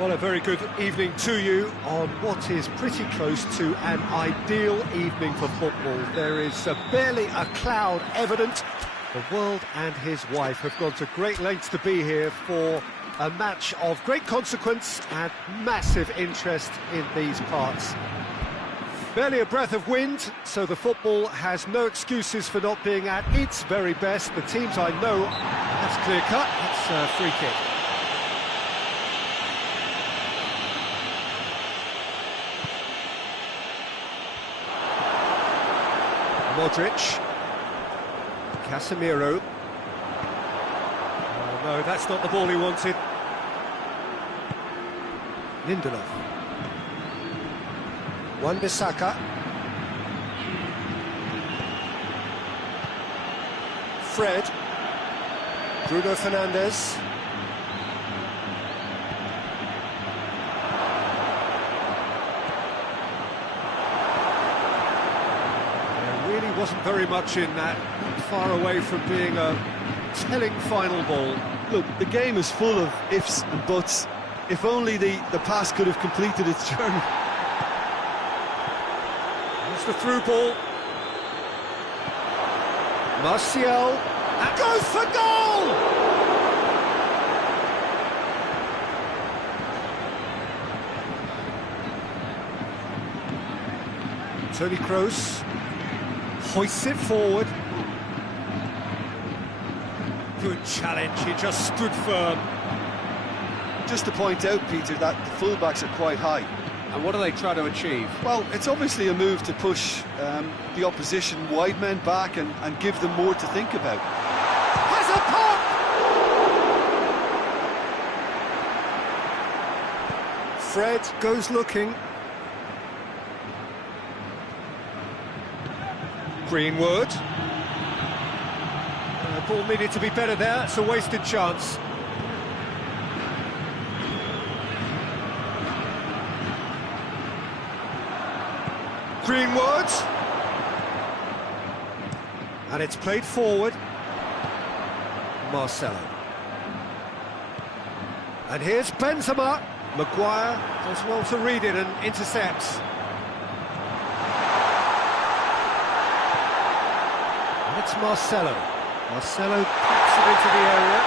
Well, a very good evening to you on what is pretty close to an ideal evening for football. There is barely a cloud evident. The world and his wife have gone to great lengths to be here for a match of great consequence and massive interest in these parts. Barely a breath of wind, so the football has no excuses for not being at its very best. The teams I know, that's clear-cut, it's a free kick. Modric, Casemiro. Oh no, that's not the ball he wanted. Lindelof. Wan-Bissaka. Fred. Bruno Fernandes. Wasn't very much in that, not far away from being a telling final ball. Look, the game is full of ifs and buts. If only the pass could have completed its journey. That's the through ball. Martial, and goes for goal! Toni Kroos hoists it forward. Good challenge, he just stood firm. Just to point out, Peter, that the fullbacks are quite high. And what do they try to achieve? Well, it's obviously a move to push the opposition wide men back and give them more to think about. Has a pop! Fred goes looking. Greenwood. The ball needed to be better there, it's a wasted chance. Greenwood. And it's played forward. Marcelo. And here's Benzema. Maguire does well to read it and intercepts. It's Marcelo. Marcelo pops it into the area.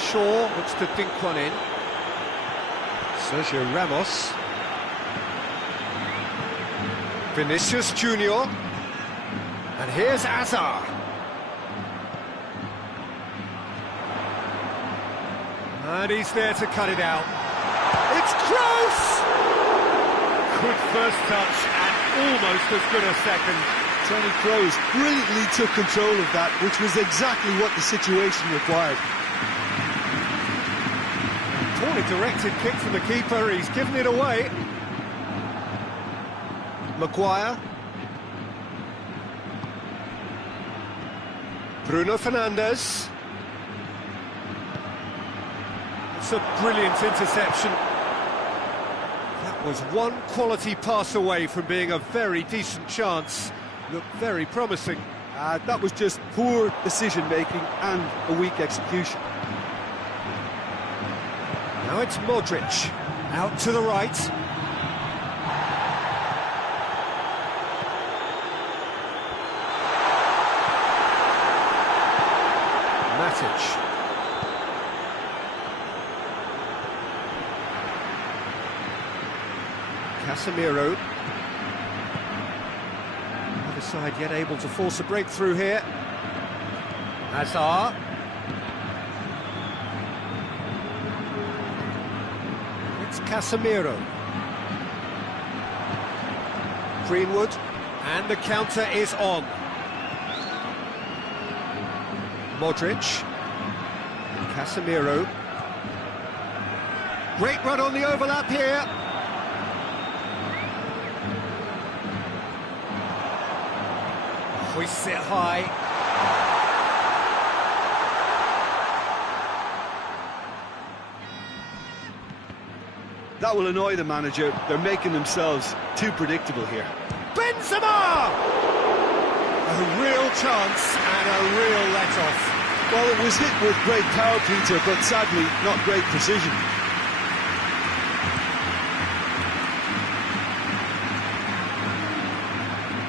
Shaw looks to dink one in. Sergio Ramos. Vinicius Junior. And here's Hazard. And he's there to cut it out. It's Kroos! Good first touch and almost as good a second. Toni Kroos brilliantly took control of that, which was exactly what the situation required. Poorly directed kick from the keeper, he's given it away. Maguire. Bruno Fernandes. It's a brilliant interception. Was one quality pass away from being a very decent chance. Looked very promising. That was just poor decision-making and a weak execution. Now it's Modric, out to the right. Matic. Casemiro. Other side yet able to force a breakthrough here. Hazard. It's Casemiro. Greenwood. And the counter is on. Modric. Casemiro. Great run on the overlap here. Hoists it high. That will annoy the manager. They're making themselves too predictable here. Benzema! A real chance and a real let-off. Well, it was hit with great power, Peter, but sadly not great precision.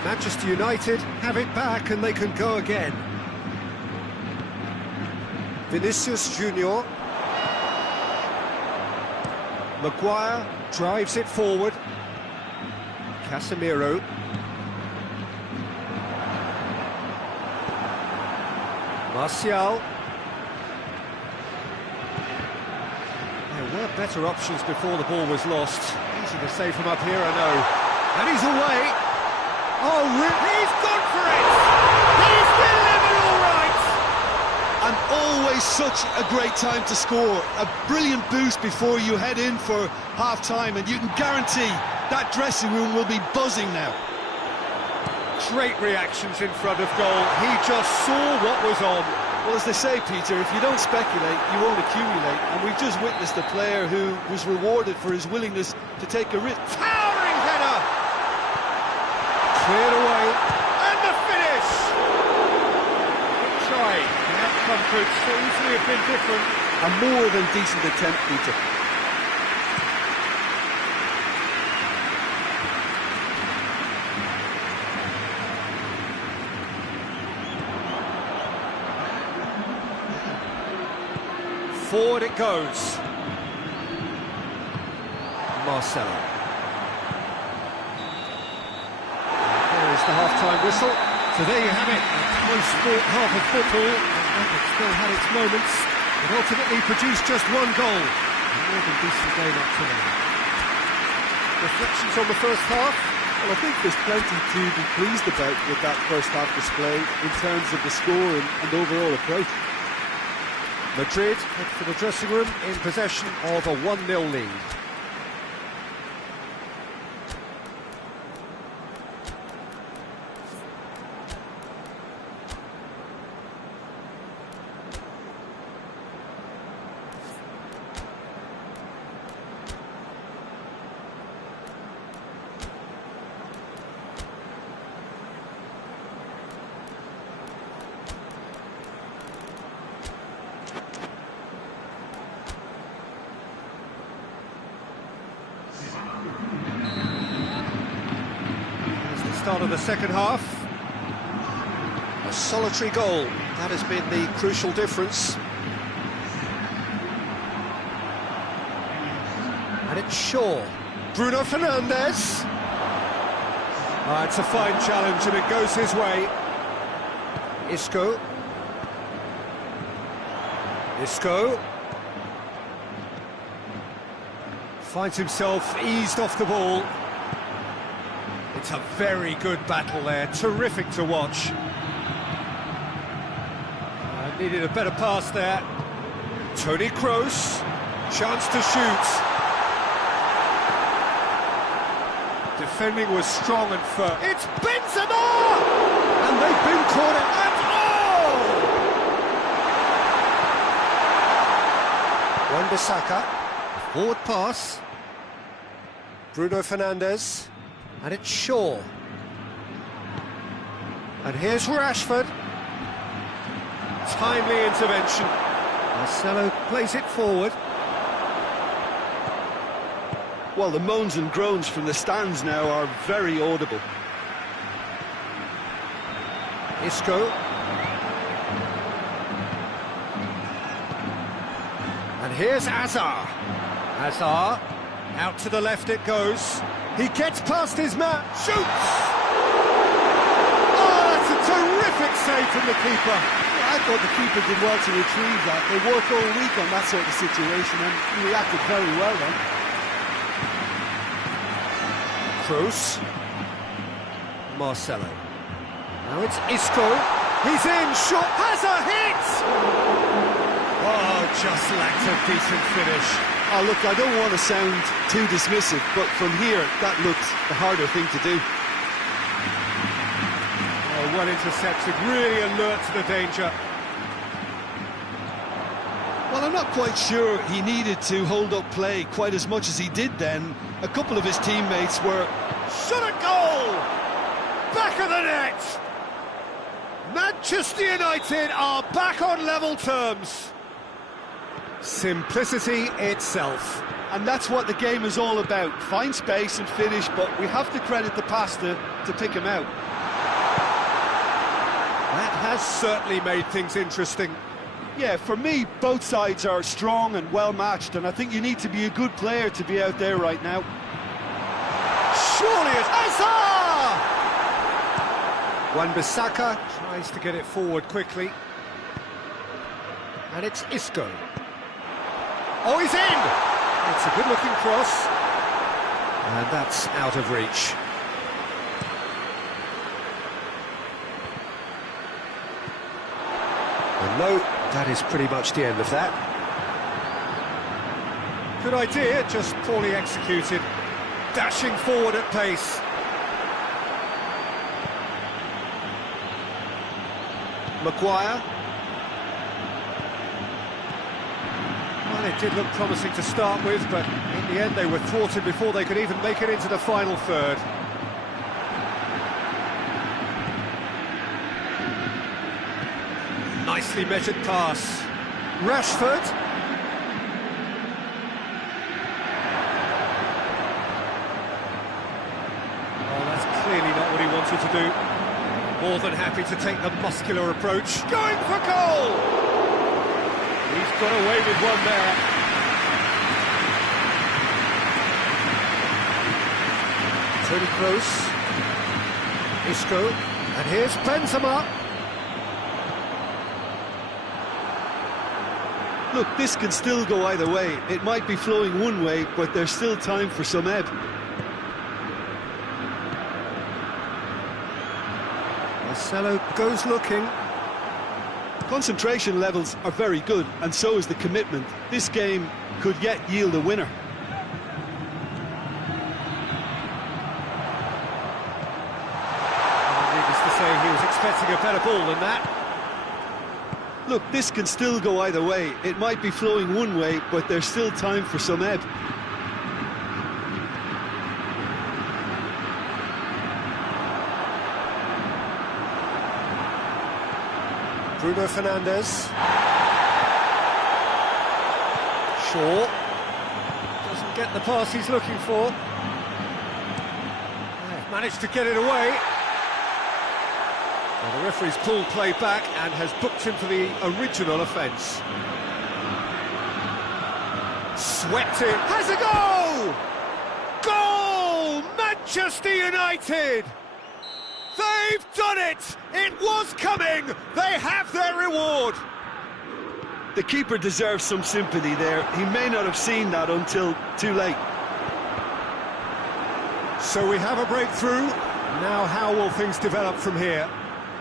Manchester United have it back and they can go again. Vinicius Junior. Maguire drives it forward. Casemiro. Martial. There were better options before the ball was lost. Easy to save from up here, I know. And he's away. Oh, he's gone for it! He's delivered all right! And always such a great time to score. A brilliant boost before you head in for half-time, and you can guarantee that dressing room will be buzzing now. Great reactions in front of goal. He just saw what was on. Well, as they say, Peter, if you don't speculate, you won't accumulate. And we've just witnessed a player who was rewarded for his willingness to take a risk. Towering header! Cleared away, and the finish! Good try. The outcome could so easily have been different. A more than decent attempt, Peter. Forward it goes. Marcelo. There is the half-time whistle. So there you have it, a close-fought half of football. It still had its moments, but ultimately produced just one goal. A more than decent game up to now. Reflections on the first half? Well, I think there's plenty to be pleased about with that first half display in terms of the score and overall approach. Madrid head for the dressing room in possession of a 1-0 lead. Start of the second half. A solitary goal, that has been the crucial difference. And it's Shaw. Bruno Fernandes. It's a fine challenge and it goes his way. Isco. Finds himself eased off the ball. It's a very good battle there, terrific to watch. Needed a better pass there. Toni Kroos, chance to shoot. Defending was strong and firm. It's Benzema! And they've been caught at all! Wan-Bissaka, forward pass. Bruno Fernandes. And it's Shaw. And here's Rashford. Timely intervention. Marcelo plays it forward. Well, the moans and groans from the stands now are very audible. Isco. And here's Azar. Azar. Out to the left it goes. He gets past his man, shoots! Oh, that's a terrific save from the keeper. Yeah, I thought the keeper did well to retrieve that. They work all week on that sort of situation and he reacted very well then. Kroos. Marcelo. Now it's Isco. He's in, shot, has a hit! Oh, just lacked a decent finish. Oh, look, I don't want to sound too dismissive, but from here, that looked the harder thing to do. Oh, well intercepted, really alert to the danger. Well, I'm not quite sure he needed to hold up play quite as much as he did then. A couple of his teammates were... Shot a goal! Back of the net! Manchester United are back on level terms. Simplicity itself. And that's what the game is all about. Find space and finish, but we have to credit the passer to pick him out. That has certainly made things interesting. Yeah, for me, both sides are strong and well-matched, and I think you need to be a good player to be out there right now. Surely it's Asa! Wan-Bissaka tries to get it forward quickly. And it's Isco. Oh, he's in! It's a good-looking cross. And that's out of reach. And no, that is pretty much the end of that. Good idea, just poorly executed. Dashing forward at pace. Maguire. Well, it did look promising to start with, but in the end they were thwarted before they could even make it into the final third. Nicely measured pass. Rashford. Oh, that's clearly not what he wanted to do. More than happy to take the muscular approach. Going for goal! He's got away with one there. Toni Kroos. Isco. And here's Benzema. Look, this can still go either way. It might be flowing one way, but there's still time for some ebb. Marcelo goes looking. Concentration levels are very good, and so is the commitment. This game could yet yield a winner. Needless to say, he was expecting a better ball than that. Look, this can still go either way. It might be flowing one way, but there's still time for some ebb. Bruno Fernandes. Shaw. Doesn't get the pass he's looking for. They've managed to get it away. Well, the referee's pulled play back and has booked him for the original offence. Swept it. Has a goal! Goal! Manchester United! They've done it! It was coming! They have their reward! The keeper deserves some sympathy there. He may not have seen that until too late. So we have a breakthrough. Now how will things develop from here?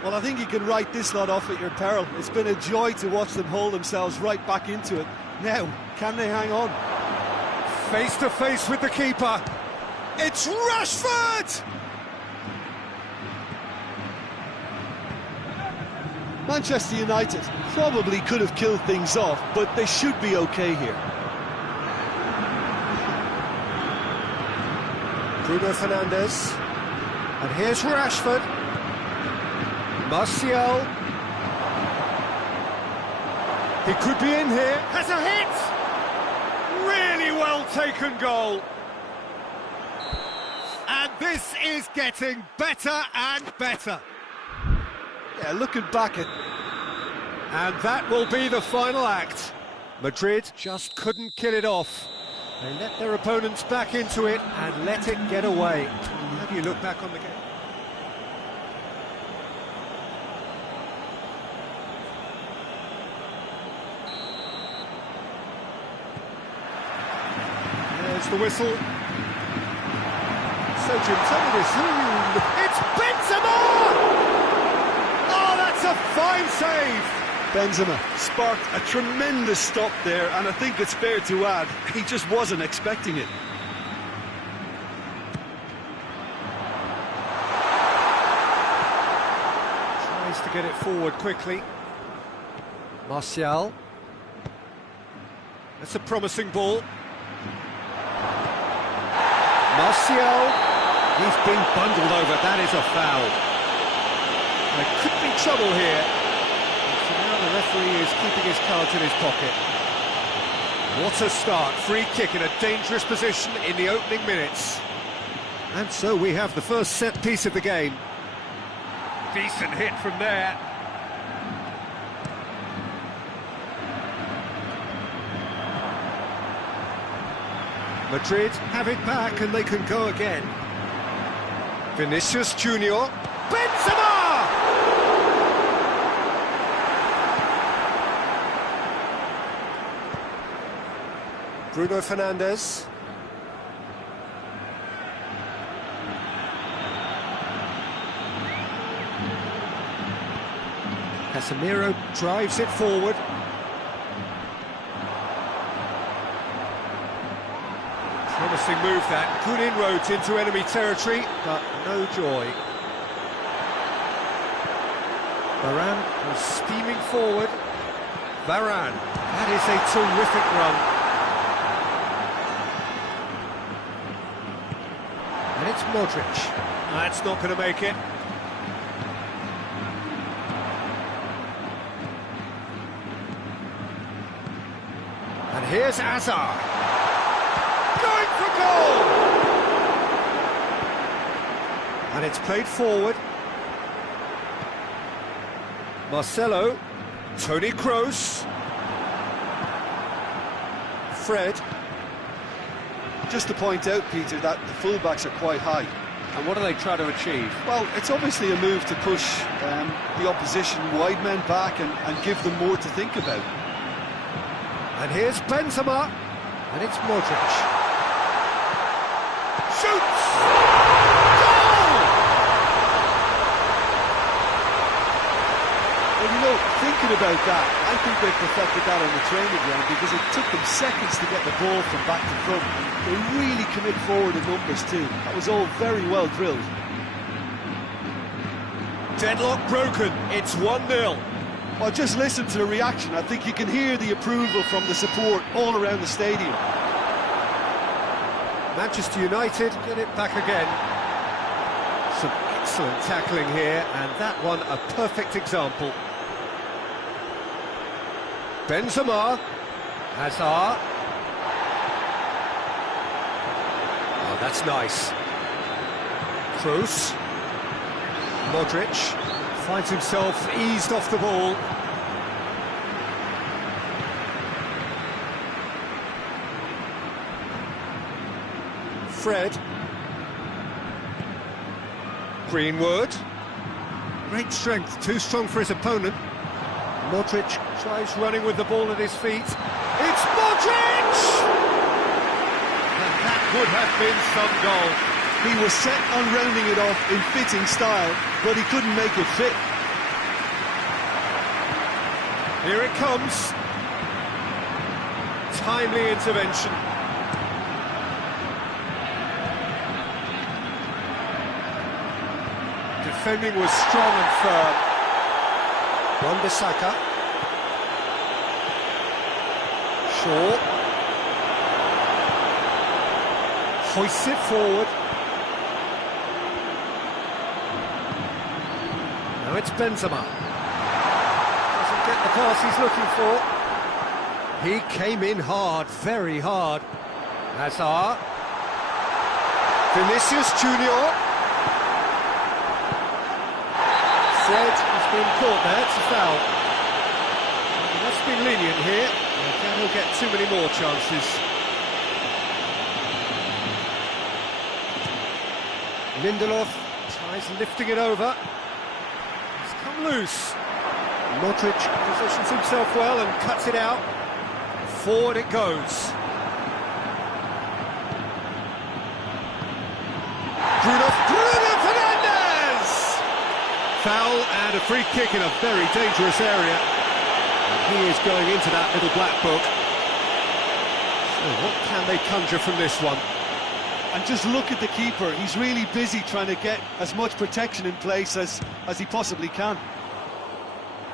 Well, I think you can write this lot off at your peril. It's been a joy to watch them hold themselves right back into it. Now, can they hang on? Face to face with the keeper. It's Rashford! Manchester United probably could have killed things off, but they should be okay here. Bruno Fernandes. And here's Rashford. Martial. He could be in here. Has a hit! Really well taken goal. And this is getting better and better. Yeah, looking back at... And that will be the final act. Madrid just couldn't kill it off. They let their opponents back into it and let it get away. How do you look back on the game? There's the whistle. So Jim, tell me this, it's Benzema! Oh, that's a fine save! Benzema sparked a tremendous stop there, and I think it's fair to add, he just wasn't expecting it. Tries to get it forward quickly. Martial. That's a promising ball. Martial. He's been bundled over. That is a foul. There could be trouble here. So now the referee is keeping his cards in his pocket. What a start, free kick in a dangerous position in the opening minutes. And so we have the first set piece of the game. Decent hit from there. Madrid have it back and they can go again. Vinicius Junior. Benzema! Bruno Fernandes. Casemiro drives it forward. Promising move that, good inroads into enemy territory, but no joy. Varane was steaming forward. Varane, that is a terrific run. And it's Modric. That's not going to make it. And here's Hazard. Going for goal! And it's played forward. Marcelo, Toni Kroos, Fred. Just to point out, Peter, that the fullbacks are quite high. And what do they try to achieve? Well, it's obviously a move to push the opposition wide men back and give them more to think about. And here's Benzema, and it's Modric. Shoots! Goal! Well, you know, thinking about that, I think they perfected that on the training ground because it took them seconds to get the ball from back to front. They really commit forward in numbers too. That was all very well drilled. Deadlock broken, it's 1-0. Well, just listen to the reaction. I think you can hear the approval from the support all around the stadium. Manchester United get it back again. Some excellent tackling here, and that one a perfect example. Benzema, Hazard. Oh, that's nice. Kroos, Modric finds himself eased off the ball. Fred. Greenwood. Great strength, too strong for his opponent. Modric tries running with the ball at his feet. It's Modric! And that would have been some goal. He was set on rounding it off in fitting style, but he couldn't make it fit. Here it comes. Timely intervention. Defending was strong and firm. Wan-Bissaka. Shaw. Hoists it forward. Now it's Benzema. Doesn't get the pass he's looking for. He came in hard, very hard. Hazard. Vinicius Junior. Fred has been caught there, it's a foul. That's been lenient here. Can he'll get too many more chances. Lindelof tries lifting it over. It's come loose. Modric positions himself well and cuts it out. Forward it goes. Bruno Fernandes! Foul and a free kick in a very dangerous area. And he is going into that little black book. So what can they conjure from this one? And just look at the keeper. He's really busy trying to get as much protection in place as he possibly can.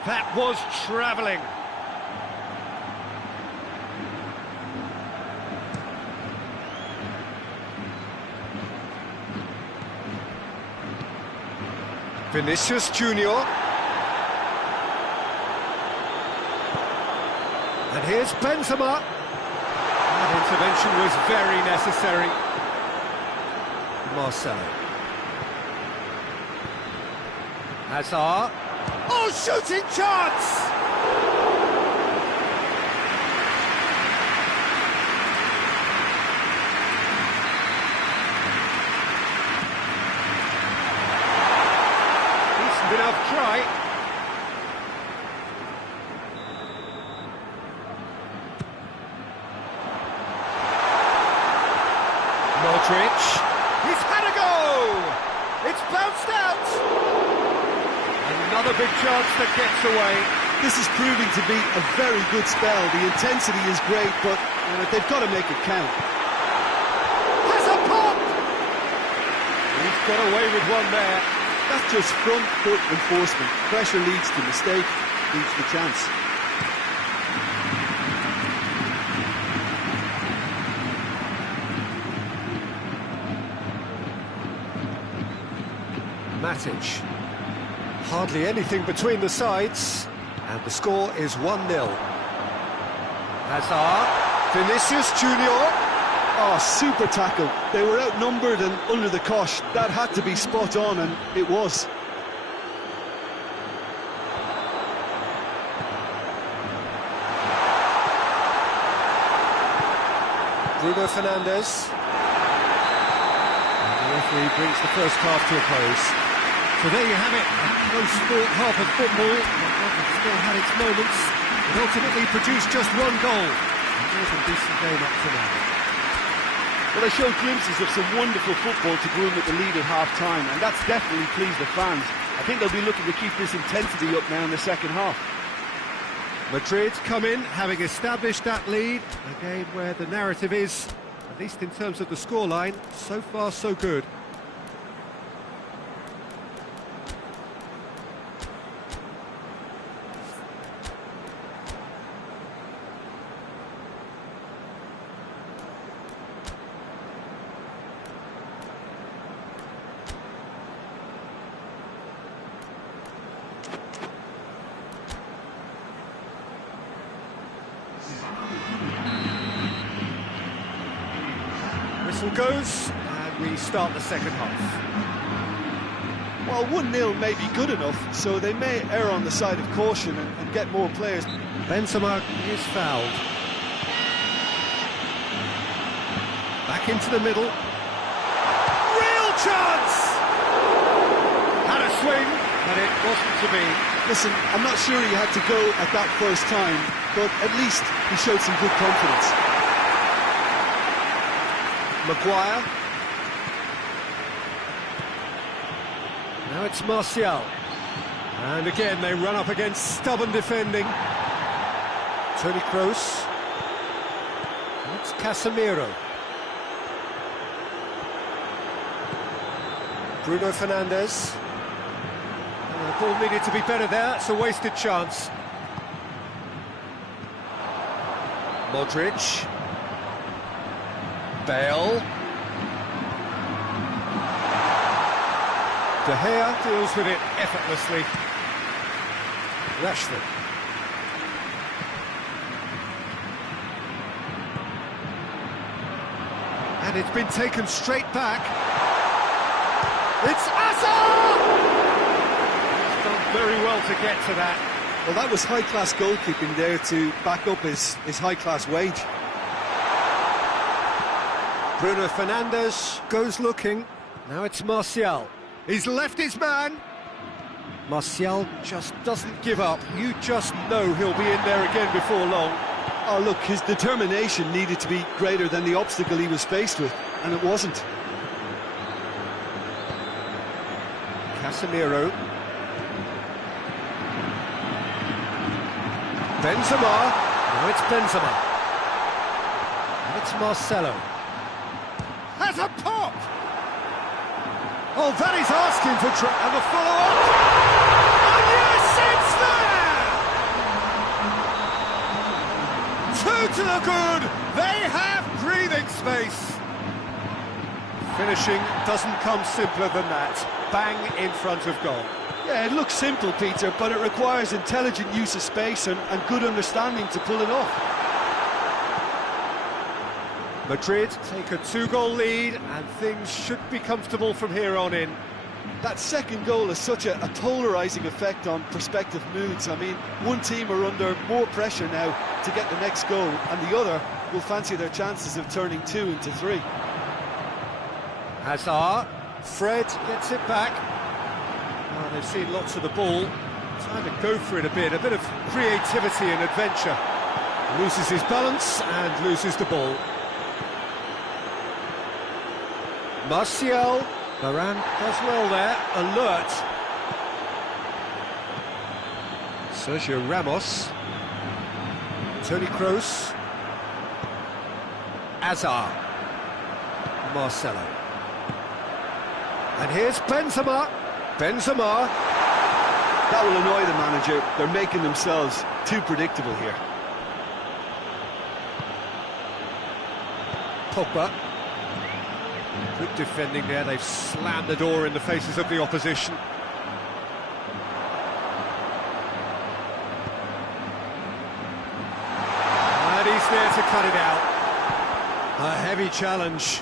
That was travelling. Vinicius Junior. And here's Benzema. That intervention was very necessary. Marcelo. Hazard. Oh, shooting chance! Decent enough try. Modric. He's had a go! It's bounced out! Another big chance that gets away. This is proving to be a very good spell. The intensity is great, but they've got to make it count. Has a pop! He's got away with one there. That's just front foot enforcement. Pressure leads to mistake, leads to chance. Matic. Hardly anything between the sides, and the score is 1-0. Hazard, Vinicius Junior. Oh, super tackle. They were outnumbered and under the cosh. That had to be spot on, and it was. Bruno Fernandes. And the referee brings the first half to a close. So there you have it, a close-fought half of football. It still had its moments, but ultimately produced just one goal. A more than decent game up to now. Well, they showed glimpses of some wonderful football to go in with the lead at half-time, and that's definitely pleased the fans. I think they'll be looking to keep this intensity up now in the second half. Madrid come in, having established that lead. A game where the narrative is, at least in terms of the scoreline, so far so good. Whistle goes, and we start the second half. Well, 1-0 may be good enough, so they may err on the side of caution and get more players. Benzema is fouled. Back into the middle. Real chance! Had a swing, but it wasn't to be. Listen, I'm not sure he had to go at that first time, but at least he showed some good confidence. Maguire. Now it's Martial. And again they run up against stubborn defending. Toni Kroos. It's Casemiro. Bruno Fernandes. And the ball needed to be better there, it's a wasted chance. Modric. Bale. De Gea deals with it effortlessly. Rashford. And it's been taken straight back. It's Hazard! He's done very well to get to that. Well, that was high-class goalkeeping there to back up his high-class wage. Bruno Fernandes goes looking. Now it's Martial. He's left his man. Martial just doesn't give up. You just know he'll be in there again before long. Oh, look, his determination needed to be greater than the obstacle he was faced with, and it wasn't. Casemiro. Benzema. Now it's Benzema. And it's Marcelo. Has a pop! Oh, that is asking for and the follow-up! And yes, it's there! Two to the good! They have breathing space! Finishing doesn't come simpler than that. Bang in front of goal. Yeah, it looks simple, Peter, but it requires intelligent use of space and good understanding to pull it off. Madrid take a 2-goal lead, and things should be comfortable from here on in. That second goal has such a polarising effect on prospective moods. I mean, one team are under more pressure now to get the next goal, and the other will fancy their chances of turning 2 into 3. Hazard, Fred gets it back. Oh, they've seen lots of the ball. Time to go for it a bit of creativity and adventure. Loses his balance and loses the ball. Martial, Varane does well there, alert. Sergio Ramos, Toni Kroos, Hazard, Marcelo. And here's Benzema. Benzema. That will annoy the manager. They're making themselves too predictable here. Pogba. Good defending there. They've slammed the door in the faces of the opposition. And he's there to cut it out. A heavy challenge.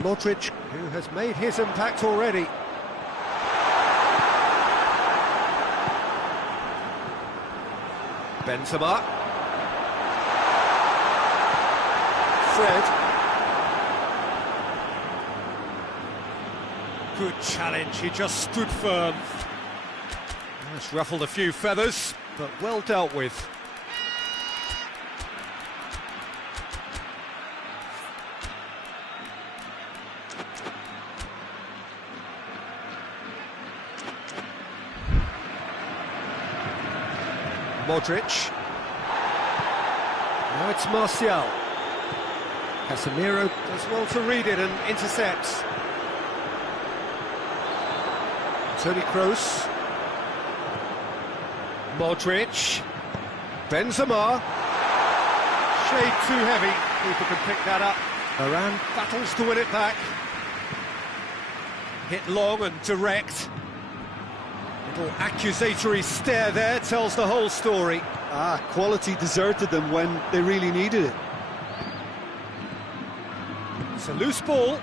Modric, who has made his impact already. Benzema. Fred. Good challenge, he just stood firm. That's ruffled a few feathers, but well dealt with. Modric. Now it's Martial. Casemiro does well to read it and intercepts. Toni Kroos. Modric. Benzema. Shade too heavy. Keeper can pick that up. Varane battles to win it back. Hit long and direct. Little accusatory stare there tells the whole story. Quality deserted them when they really needed it. It's a loose ball.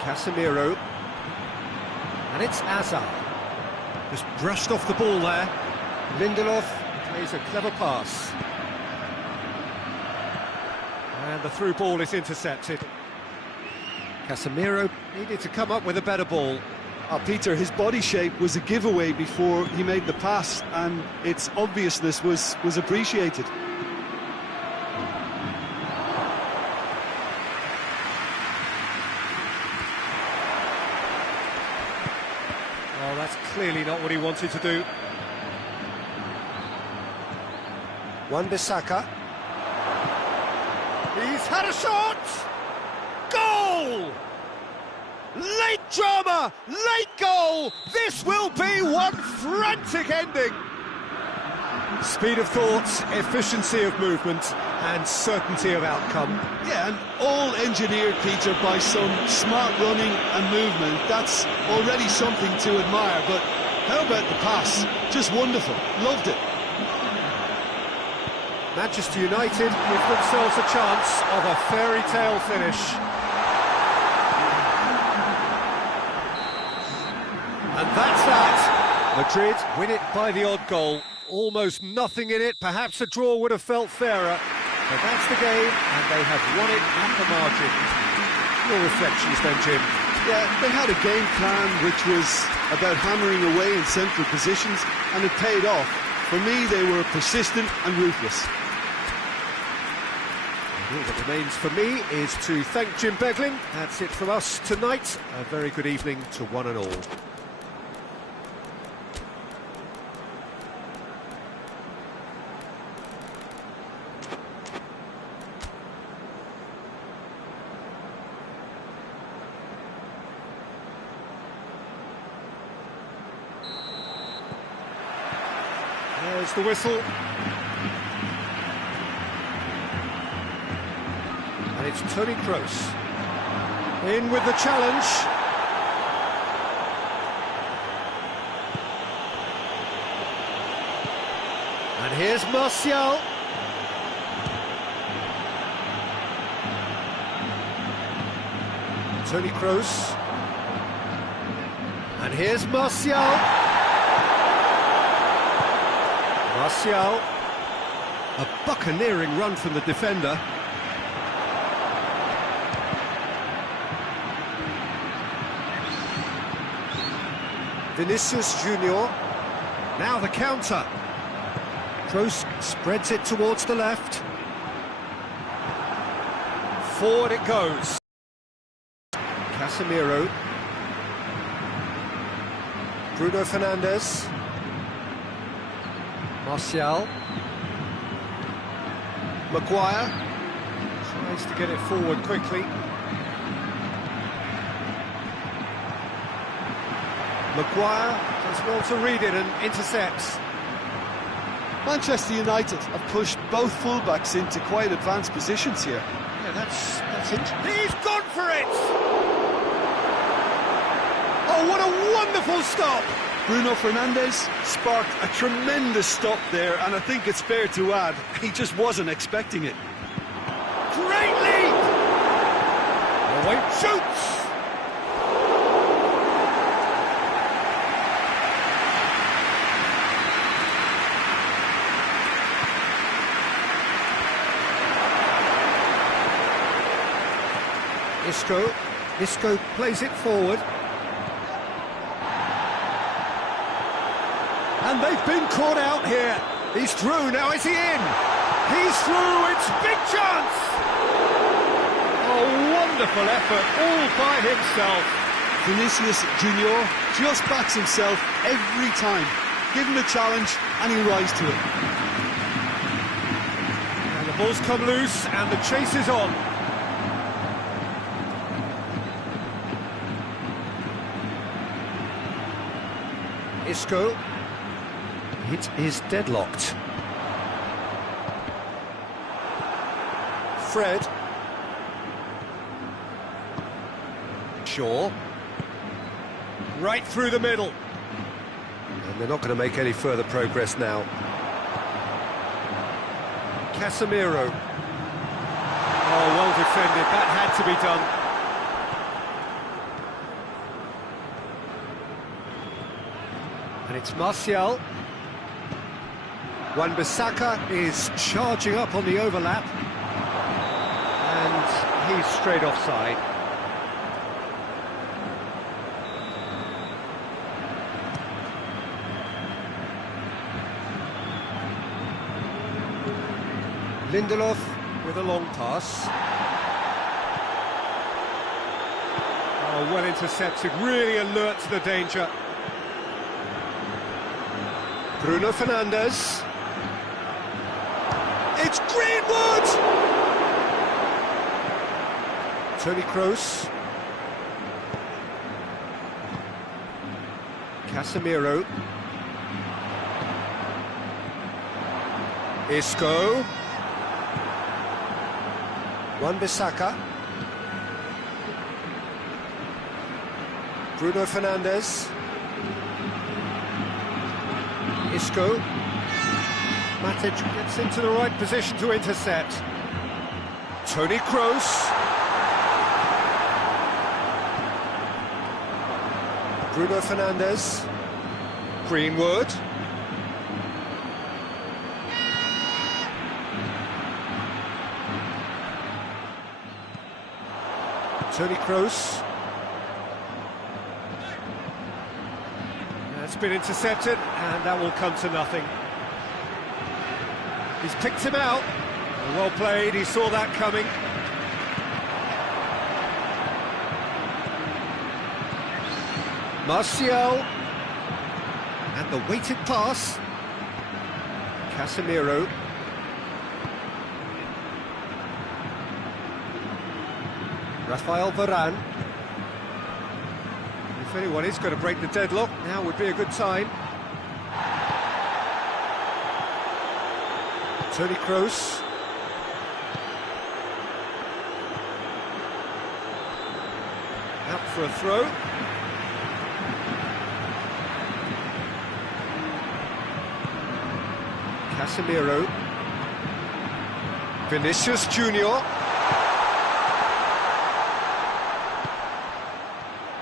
Casemiro. And it's Hazard. Just brushed off the ball there. Lindelof plays a clever pass. And the through ball is intercepted. Casemiro needed to come up with a better ball. Peter, his body shape was a giveaway before he made the pass, and its obviousness was appreciated. Oh, that's clearly not what he wanted to do. Wan-Bissaka. He's had a shot! Goal! Late drama! Late goal! This will be one frantic ending! Speed of thought, efficiency of movement, and certainty of outcome. Yeah, and all engineered, Peter, by some smart running and movement. That's already something to admire, but how about the pass? Just wonderful. Loved it. Manchester United give themselves a chance of a fairy tale finish. And that's that. Madrid win it by the odd goal. Almost nothing in it. Perhaps a draw would have felt fairer. But that's the game, and they have won it at the margin. Your reflections then, Jim? Yeah, they had a game plan which was about hammering away in central positions, and it paid off. For me, they were persistent and ruthless. All that remains for me is to thank Jim Beglin. That's it from us tonight. A very good evening to one and all. There's the whistle. And it's Toni Kroos. In with the challenge. And here's Martial. Toni Kroos. And here's Martial. Martial. A buccaneering run from the defender. Vinicius Junior. Now the counter. Kroos spreads it towards the left. Forward it goes. Casemiro. Bruno Fernandes. Martial. Maguire. Tries to get it forward quickly. Maguire does well to read it and intercepts. Manchester United have pushed both fullbacks into quite advanced positions here. Yeah, that's it. He's gone for it! Oh, what a wonderful stop! Bruno Fernandes sparked a tremendous stop there, and I think it's fair to add, he just wasn't expecting it. Great leap! Away shoots! Isco plays it forward. And they've been caught out here. He's through, now is he in? He's through, it's big chance! Oh, wonderful effort, all by himself. Vinicius Junior just backs himself every time. Give him a challenge and he'll rise to it. And the ball's come loose and the chase is on. Isco. It is deadlocked. Fred. Shaw. Right through the middle. And they're not going to make any further progress now. Casemiro. Oh, well defended. That had to be done. And it's Martial. Wan-Bissaka is charging up on the overlap. And he's straight offside. Lindelof with a long pass. Oh, well intercepted, really alert to the danger. Bruno Fernandes. It's Greenwood! Toni Kroos. Casemiro. Isco. Wan-Bissaka. Bruno Fernandes. Isco. Matic gets into the right position to intercept. Toni Kroos. Bruno Fernandes. Greenwood. Toni Kroos. That's been intercepted, and that will come to nothing. He's picked him out. Well played, he saw that coming. Martial. And the weighted pass. Casemiro. Rafael Varane. If anyone is going to break the deadlock, now would be a good time. Toni Kroos. Out for a throw. Casemiro. Vinicius Junior.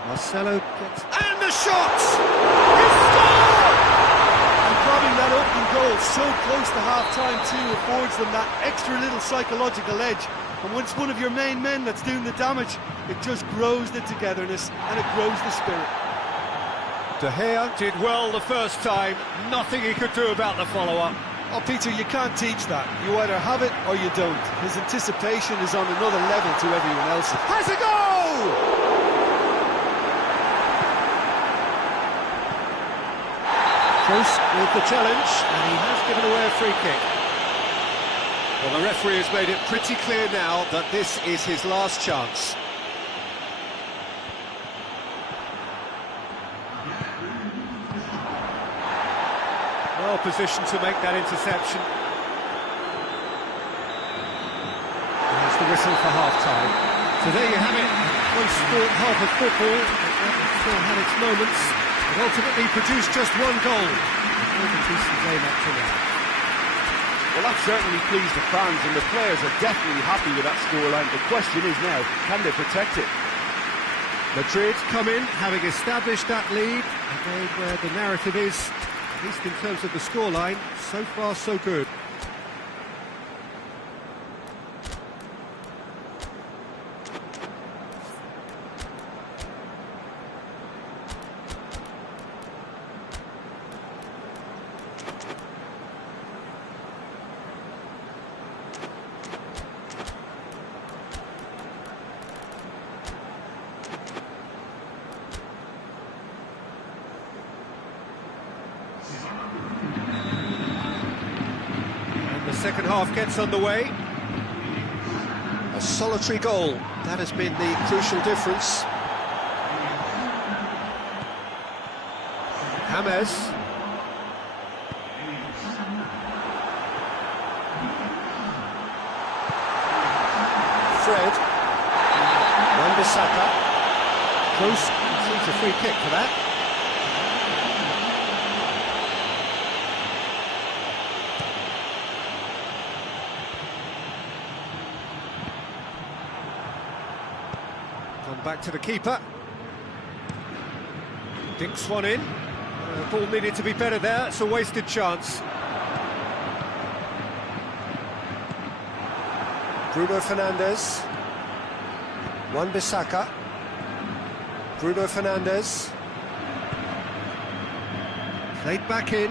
Marcelo gets... And the shot! He scored! And grabbing that opening goal so close to half-time too affords them that extra little psychological edge. And once one of your main men that's doing the damage, it just grows the togetherness and it grows the spirit. De Gea did well the first time, nothing he could do about the follow-up. Oh, Peter, you can't teach that. You either have it or you don't. His anticipation is on another level to everyone else's. Has a goal! Kroos with the challenge, and he has given away a free kick. Well, the referee has made it pretty clear now that this is his last chance. Well positioned to make that interception. There's the whistle for half-time. So there you have it, one sport, half of football. It still had its moments, but ultimately produced just one goal. A decent game up to now. Well, that certainly pleased the fans, and the players are definitely happy with that scoreline. The question is now, can they protect it? Madrid come in, having established that lead, again where the narrative is, at least in terms of the scoreline, so far so good. The second half gets underway. A solitary goal, that has been the crucial difference. James. Fred. Wan-Bissaka. Kroos receives a free kick for that. Gone back to the keeper. Dinks one in. Ball needed to be better there. It's a wasted chance. Bruno Fernandes. Wan-Bissaka. Bruno Fernandes. Played back in.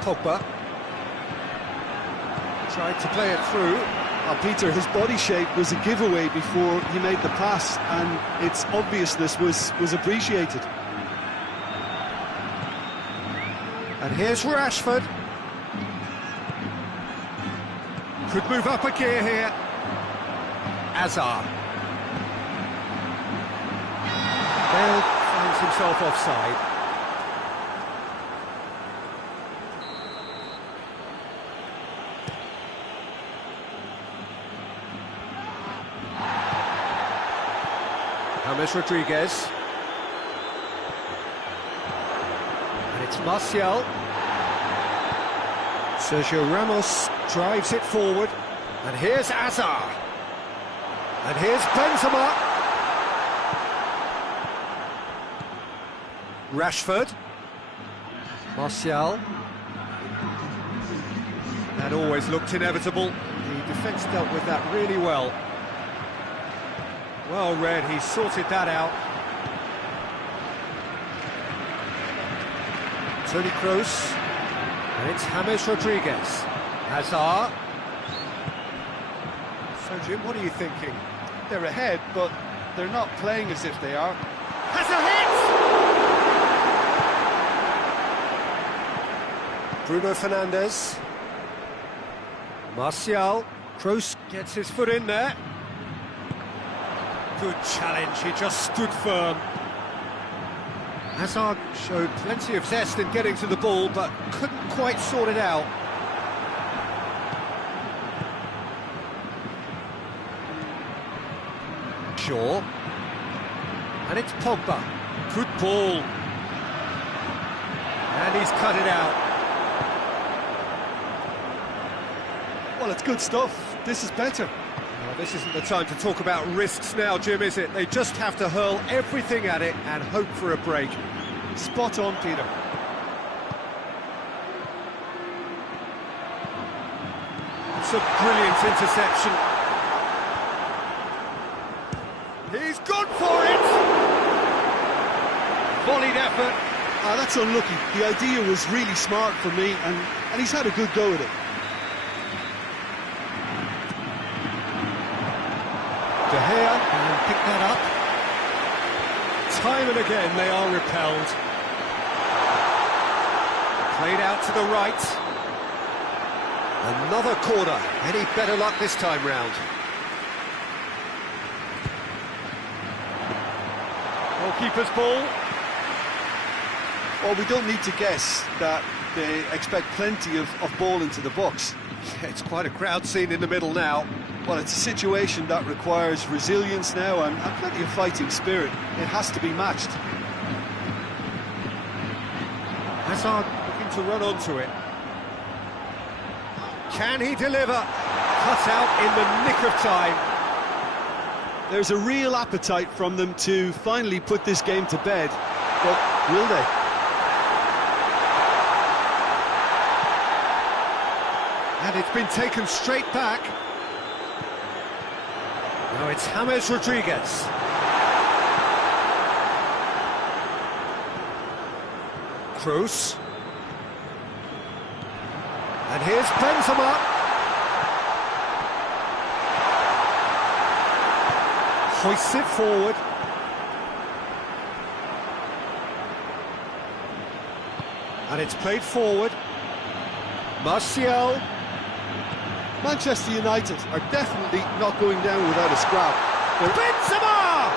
Pogba. Tried to play it through. Peter, his body shape was a giveaway before he made the pass, and its obviousness was appreciated. And here's Rashford. Could move up a gear here. Hazard. Bale finds himself offside. James Rodriguez. And it's Martial. Sergio Ramos drives it forward. And here's Hazard. And here's Benzema. Rashford. Martial. That always looked inevitable. The defence dealt with that really well. Well read, he sorted that out. Toni Kroos. And it's James Rodriguez. Hazard. So, Jim, what are you thinking? They're ahead, but they're not playing as if they are. Has a hit! Bruno Fernandes. Martial. Kroos gets his foot in there. Good challenge, he just stood firm. Hazard showed plenty of zest in getting to the ball, but couldn't quite sort it out. Shaw. And it's Pogba. Good ball. And he's cut it out. Well, it's good stuff. This is better. Well, this isn't the time to talk about risks now, Jim, is it? They just have to hurl everything at it and hope for a break. Spot on, Peter. It's a brilliant interception. He's gone for it! Volleyed effort. That's unlucky. The idea was really smart for me, and he's had a good go at it. De Gea can pick that up. Time and again they are repelled. Played out to the right. Another corner. Any better luck this time round? Goalkeeper's ball. Well, we don't need to guess that they expect plenty of ball into the box. Yeah, it's quite a crowd scene in the middle now. Well, it's a situation that requires resilience now and plenty of fighting spirit. It has to be matched. Hazard looking to run onto it. Can he deliver? Cut out in the nick of time. There's a real appetite from them to finally put this game to bed, but will they? And it's been taken straight back. Now it's James Rodriguez. Kroos. And here's Benzema. Hoists it forward. And it's played forward. Martial. Manchester United are definitely not going down without a scrap. Benzema!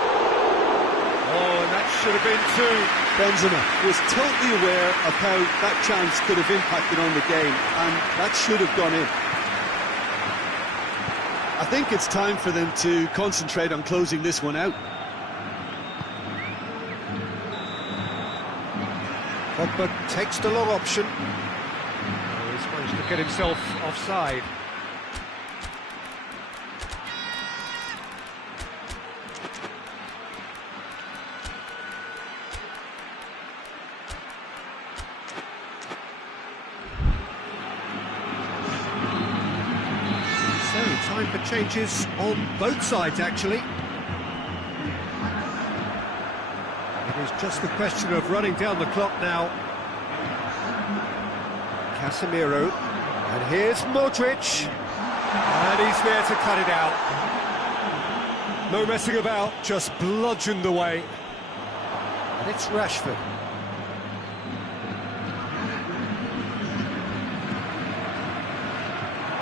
Oh, and that should have been two. Benzema was totally aware of how that chance could have impacted on the game, and that should have gone in. I think it's time for them to concentrate on closing this one out. Pogba takes the long option. Oh, he's managed to get himself offside. So, time for changes on both sides, actually. It is just a question of running down the clock now. Casemiro, and here's Modric, and he's there to cut it out. No messing about, just bludgeoned away. And it's Rashford.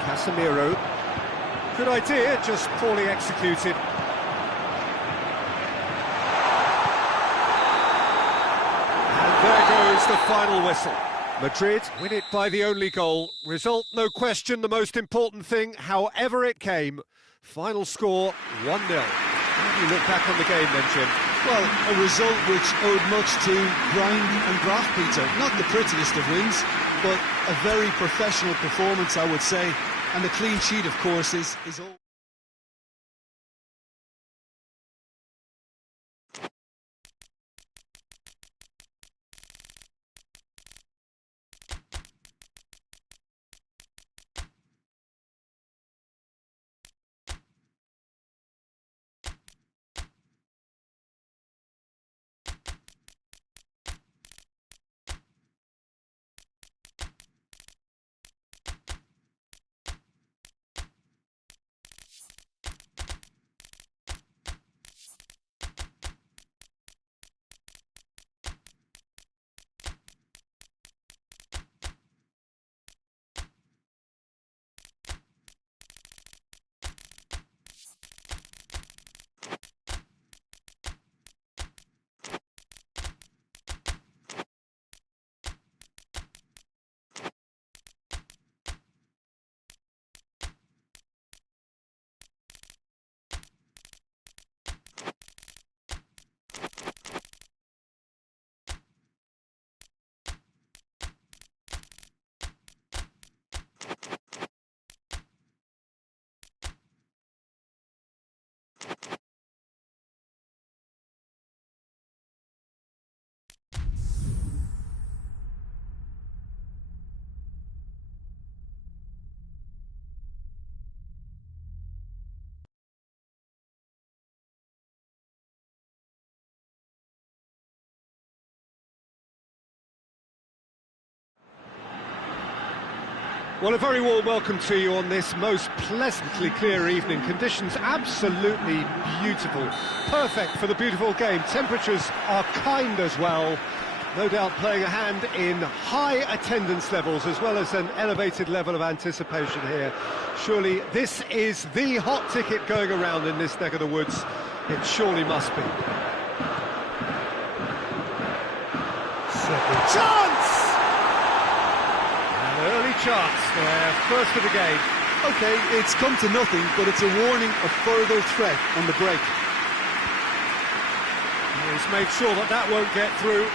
Casemiro. Good idea, just poorly executed. And there goes the final whistle. Madrid win it by the only goal. Result, no question, the most important thing, however it came. Final score, 1-0. How do you look back on the game then, Jim? Well, a result which owed much to grind and graft, Peter. Not the prettiest of wins, but a very professional performance, I would say. And the clean sheet, of course, is all. Well, a very warm welcome to you on this most pleasantly clear evening. Conditions absolutely beautiful. Perfect for the beautiful game. Temperatures are kind as well. No doubt playing a hand in high attendance levels as well as an elevated level of anticipation here. Surely this is the hot ticket going around in this neck of the woods. It surely must be. Chance! An early chance there, first of the game. OK, it's come to nothing, but it's a warning of further threat on the break. He's made sure that that won't get through.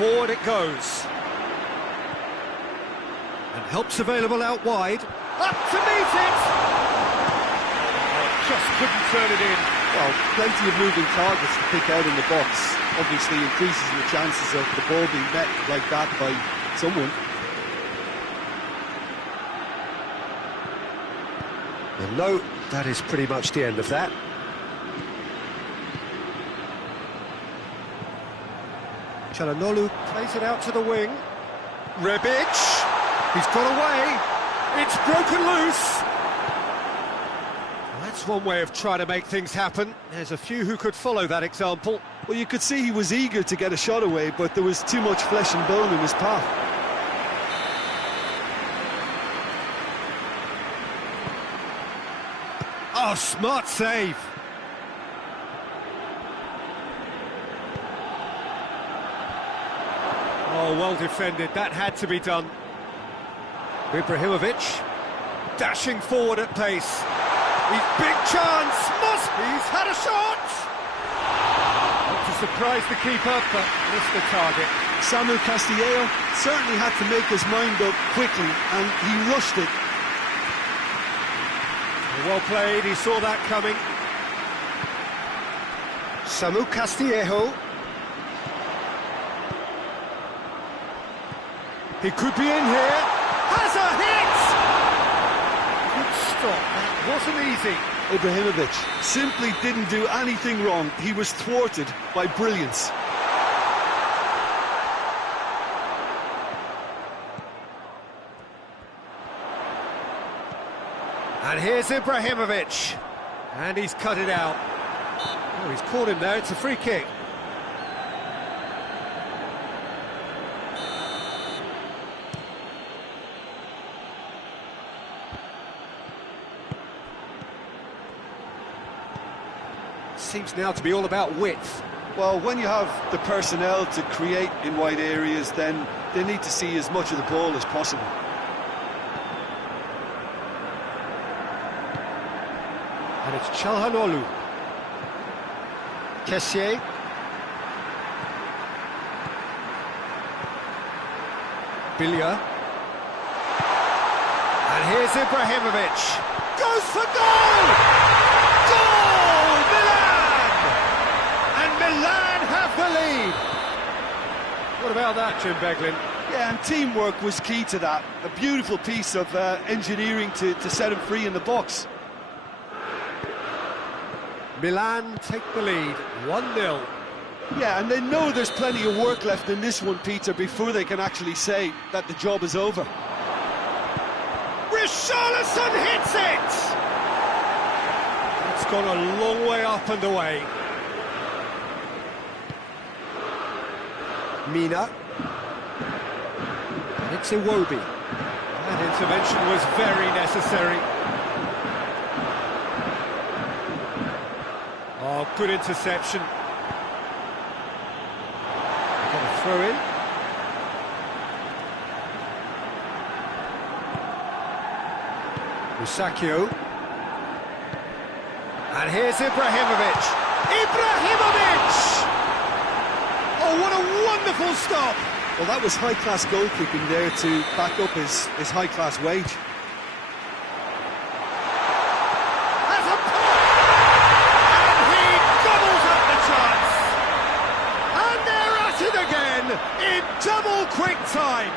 Forward it goes. And help's available out wide. Up to meet it! Oh, just couldn't turn it in. Well, plenty of moving targets to pick out in the box. Obviously increases your chances of the ball being met like that by someone. Well, no, that is pretty much the end of that. Çalhanoğlu plays it out to the wing. Rebic, he's got away. It's broken loose. That's one way of trying to make things happen. There's a few who could follow that example. Well, you could see he was eager to get a shot away, but there was too much flesh and bone in his path. Oh, smart save. Oh, well defended. That had to be done. Ibrahimovic dashing forward at pace. He's big chance. He's had a shot. Not to surprise the keeper, but missed the target. Samu Castillejo certainly had to make his mind up quickly, and he rushed it. Well played, he saw that coming. Samu Castillejo. He could be in here. Has a hit! Good stop, that wasn't easy. Ibrahimovic simply didn't do anything wrong. He was thwarted by brilliance. And here's Ibrahimovic. And he's cut it out. Oh, he's caught him there, it's a free kick. Seems now to be all about width. Well, when you have the personnel to create in wide areas, then they need to see as much of the ball as possible. And it's Çalhanoğlu. Kessié. Bilya. And here's Ibrahimovic. Goes for goal! Goal! Milan! And Milan have the lead. What about that, Jim Beglin? Yeah, and teamwork was key to that. A beautiful piece of engineering to set him free in the box. Milan take the lead, 1-0. Yeah, and they know there's plenty of work left in this one, Peter, before they can actually say that the job is over. Richarlison hits it! It's gone a long way up and away. Mina. And it's Iwobi. That intervention was very necessary. Oh, good interception. Got a throw in. Musakio. And here's Ibrahimovic. Ibrahimovic! Oh, what a wonderful stop! Well, that was high-class goalkeeping there to back up his high-class wage. Has a point! And he gobbles up the chance! And they're at it again in double quick time!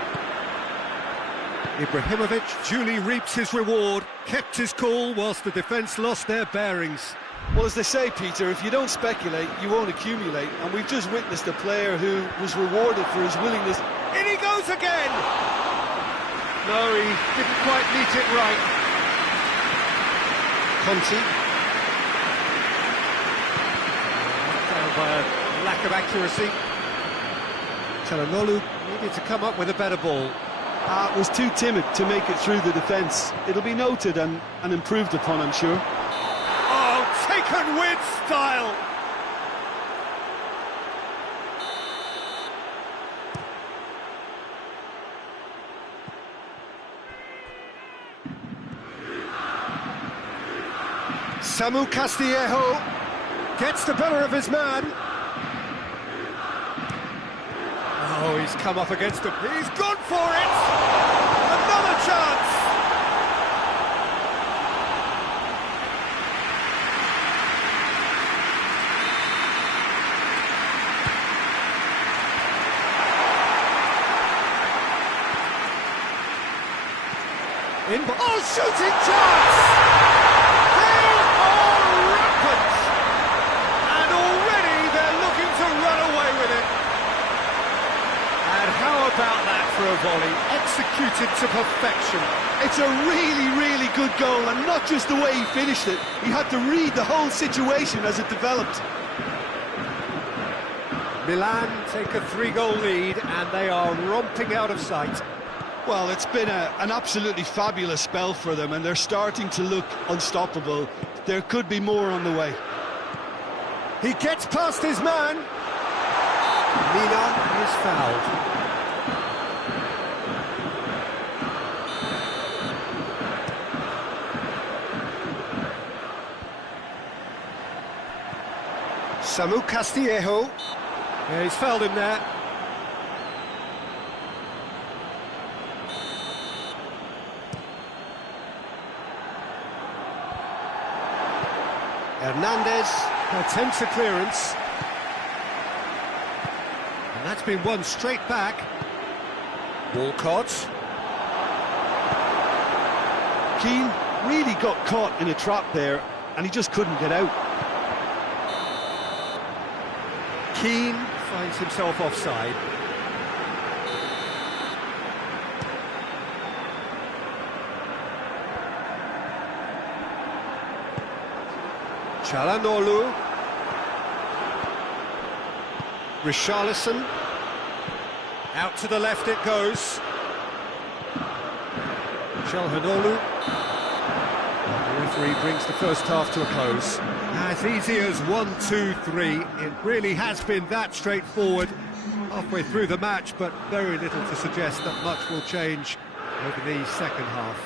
Ibrahimovic duly reaps his reward, kept his cool whilst the defence lost their bearings. Well, as they say, Peter, if you don't speculate, you won't accumulate. And we've just witnessed a player who was rewarded for his willingness. In he goes again! No, he didn't quite meet it right. Conti. Down by a lack of accuracy. Çalhanoğlu needed to come up with a better ball. Was too timid to make it through the defence. It'll be noted and improved upon, I'm sure. Oh, taken with style! Samu Castillejo gets the better of his man. Oh, he's come up against him. He's gone for it! Another chance! Oh, shooting chance! They are rampant! And already they're looking to run away with it. And how about that for a volley? Executed to perfection. It's a really, really good goal, and not just the way he finished it. He had to read the whole situation as it developed. Milan take a 3-goal lead, and they are romping out of sight. Well, it's been an absolutely fabulous spell for them, and they're starting to look unstoppable. There could be more on the way. He gets past his man. Mina is fouled. Samu Castillejo. Yeah, he's fouled him there. Hernandez attempts a clearance. And that's been won straight back. Walcott. Keane really got caught in a trap there, and he just couldn't get out. Keane finds himself offside. Çalhanoğlu. Richarlison. Out to the left it goes. Çalhanoğlu. The referee brings the first half to a close. As easy as 1-2-3. It really has been that straightforward halfway through the match, but very little to suggest that much will change over the second half.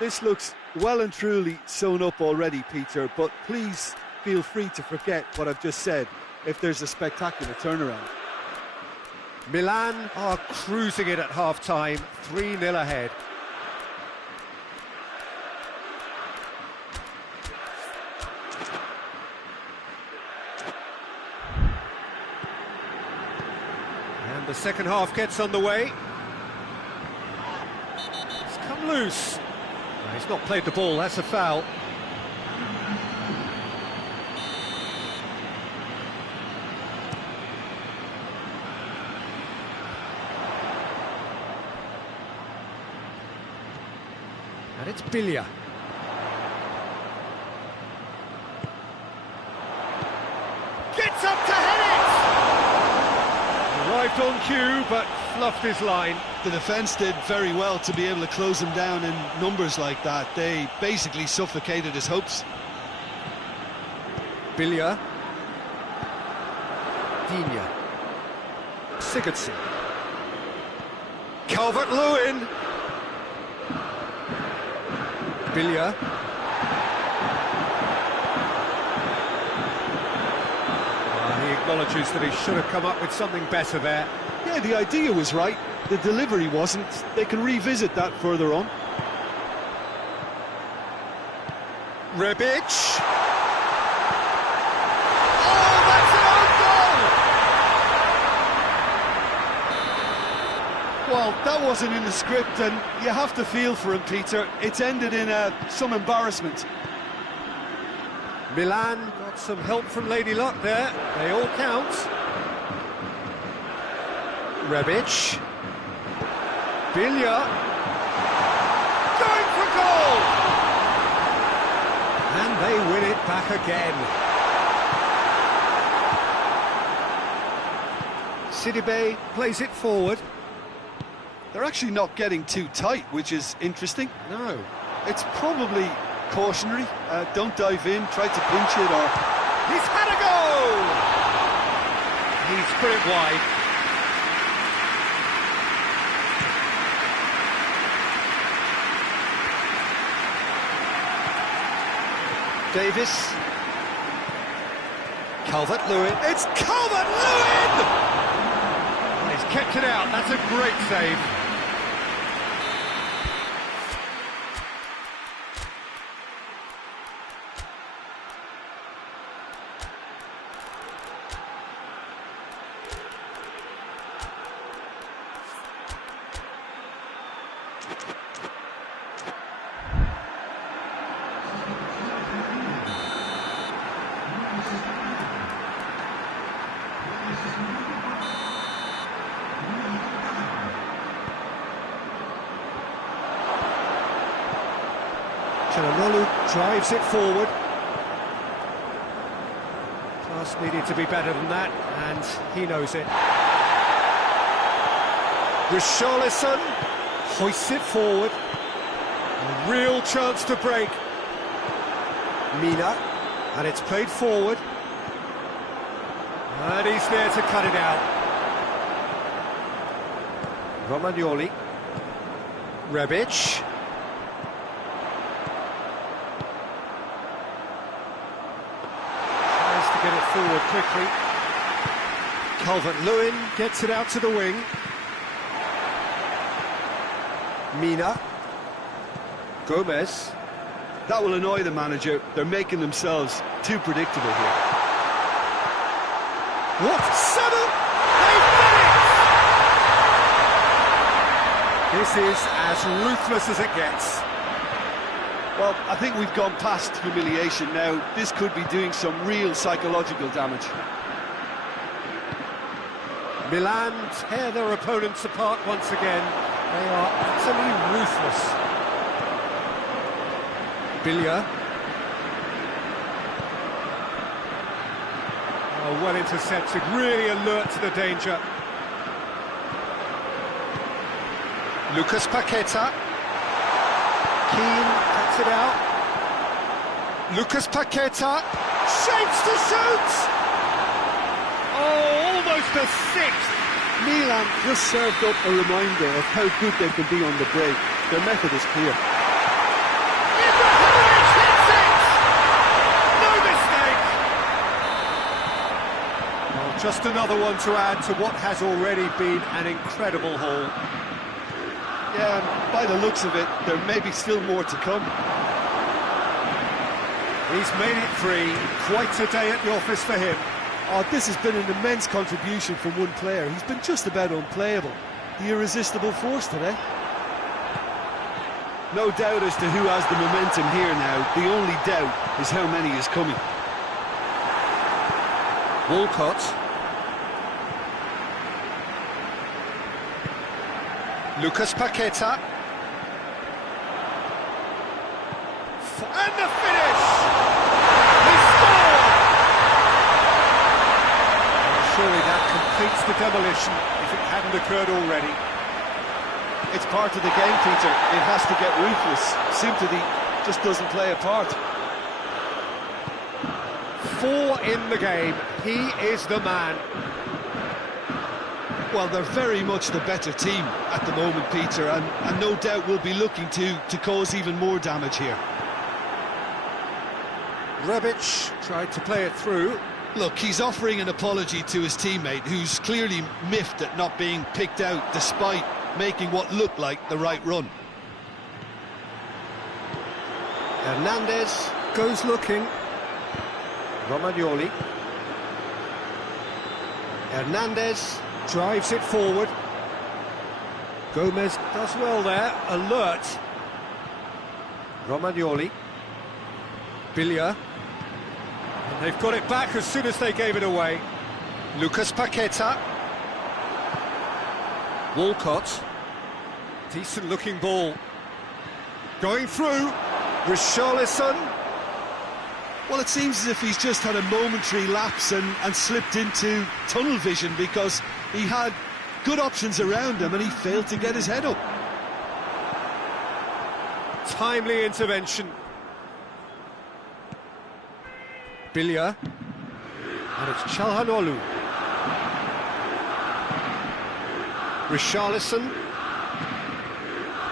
This looks well and truly sewn up already, Peter, but please feel free to forget what I've just said if there's a spectacular turnaround. Milan are cruising it at half-time, 3-0 ahead. And the second half gets underway. It's come loose. He's not played the ball, that's a foul. And it's Bilya. Gets up to head it! Arrived on cue, but fluffed his line. The defence did very well to be able to close him down in numbers like that. They basically suffocated his hopes. Bilya. Digne. Sigurdsson. Calvert-Lewin. Bilya. He acknowledges that he should have come up with something better there. Yeah, the idea was right. The delivery wasn't. They can revisit that further on. Rebic. Oh, that's an own goal! Well, that wasn't in the script, and you have to feel for him, Peter. It's ended in some embarrassment. Milan got some help from Lady Luck there. They all count. Rebic. Bilya. Going for goal! And they win it back again. Sidibe plays it forward. They're actually not getting too tight, which is interesting. No. It's probably cautionary. Don't dive in, try to pinch it, or... He's had a goal! He's put it wide. Davis. Calvert-Lewin. It's Calvert-Lewin! He's kept it out. That's a great save. Çalhanoğlu drives it forward. Pass needed to be better than that, and he knows it. Richarlison hoists it forward. A real chance to break. Mina, and it's played forward. And he's there to cut it out. Romagnoli. Rebic. Get it forward quickly. Calvert-Lewin gets it out to the wing. Mina. Gomez. That will annoy the manager. They're making themselves too predictable here. What? Seven! They've done it! This is as ruthless as it gets. Well, I think we've gone past humiliation now. This could be doing some real psychological damage. Milan tear their opponents apart once again. They are utterly ruthless. Bilya. Oh, well intercepted, really alert to the danger. Lucas Paqueta. Keane cuts it out. Lucas Paqueta shapes to shoot! Oh, almost a sixth! Milan just served up a reminder of how good they can be on the break. Their method is clear. Ibrahimovic hits it! No mistake! Well, just another one to add to what has already been an incredible haul. Yeah, and by the looks of it, there may be still more to come. He's made it three. Quite a day at the office for him. Oh, this has been an immense contribution from one player. He's been just about unplayable. The irresistible force today. No doubt as to who has the momentum here now. The only doubt is how many is coming. Walcott. Lucas Paqueta. And the finish! He scored! Surely that completes the demolition if it hadn't occurred already. It's part of the game, Peter. It has to get ruthless. Sympathy just doesn't play a part. 4 in the game. He is the man. Well, they're very much the better team at the moment, Peter, and no doubt will be looking to cause even more damage here. Rebic tried to play it through. Look, he's offering an apology to his teammate, who's clearly miffed at not being picked out despite making what looked like the right run. Hernandez goes looking. Romagnoli. Hernandez drives it forward. Gomez does well there, alert. Romagnoli. Bilya. And they've got it back as soon as they gave it away. Lucas Paqueta. Walcott. Decent looking ball. Going through. Richarlison. Well, it seems as if he's just had a momentary lapse and slipped into tunnel vision, because he had good options around him and he failed to get his head up. Timely intervention. Bilya. And it's Çalhanoğlu. Richarlison.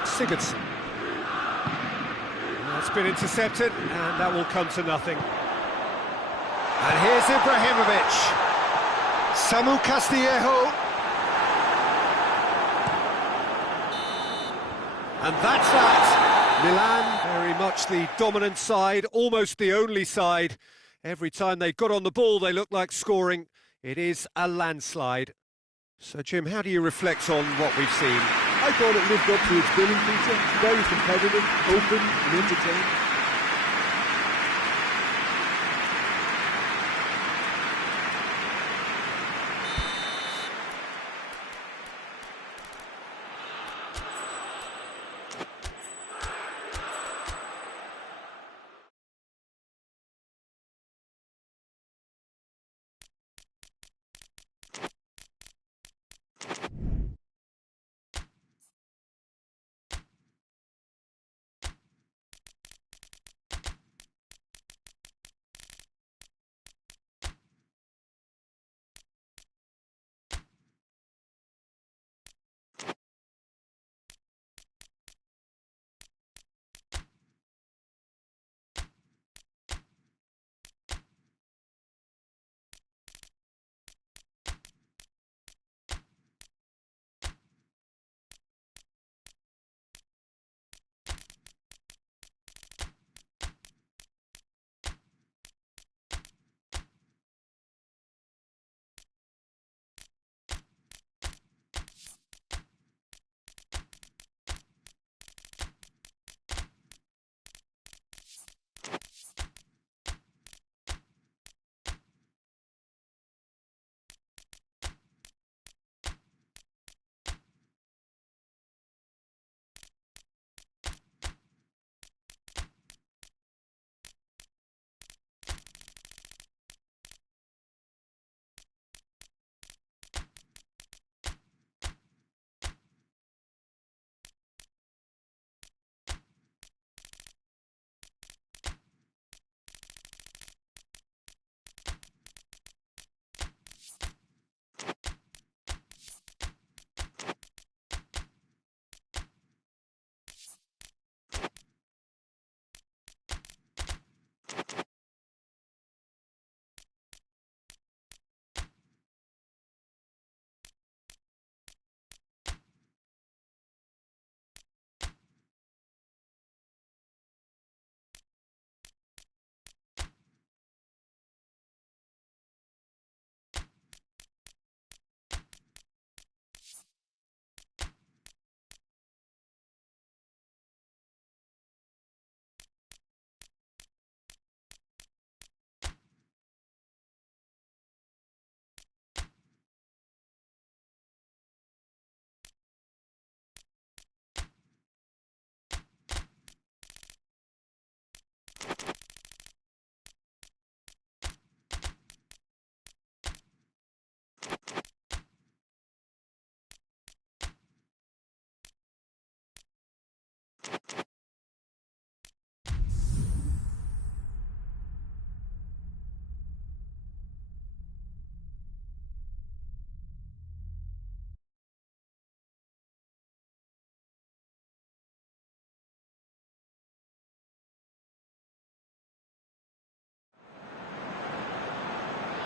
Sigurdsson. That's been intercepted, and that will come to nothing. And here's Ibrahimovic. Samu Castillejo. And that's that. Milan, very much the dominant side, almost the only side. Every time they got on the ball, they looked like scoring. It is a landslide. So, Jim, how do you reflect on what we've seen? I thought it lived up to its billing, Peter. Very competitive, open and entertaining.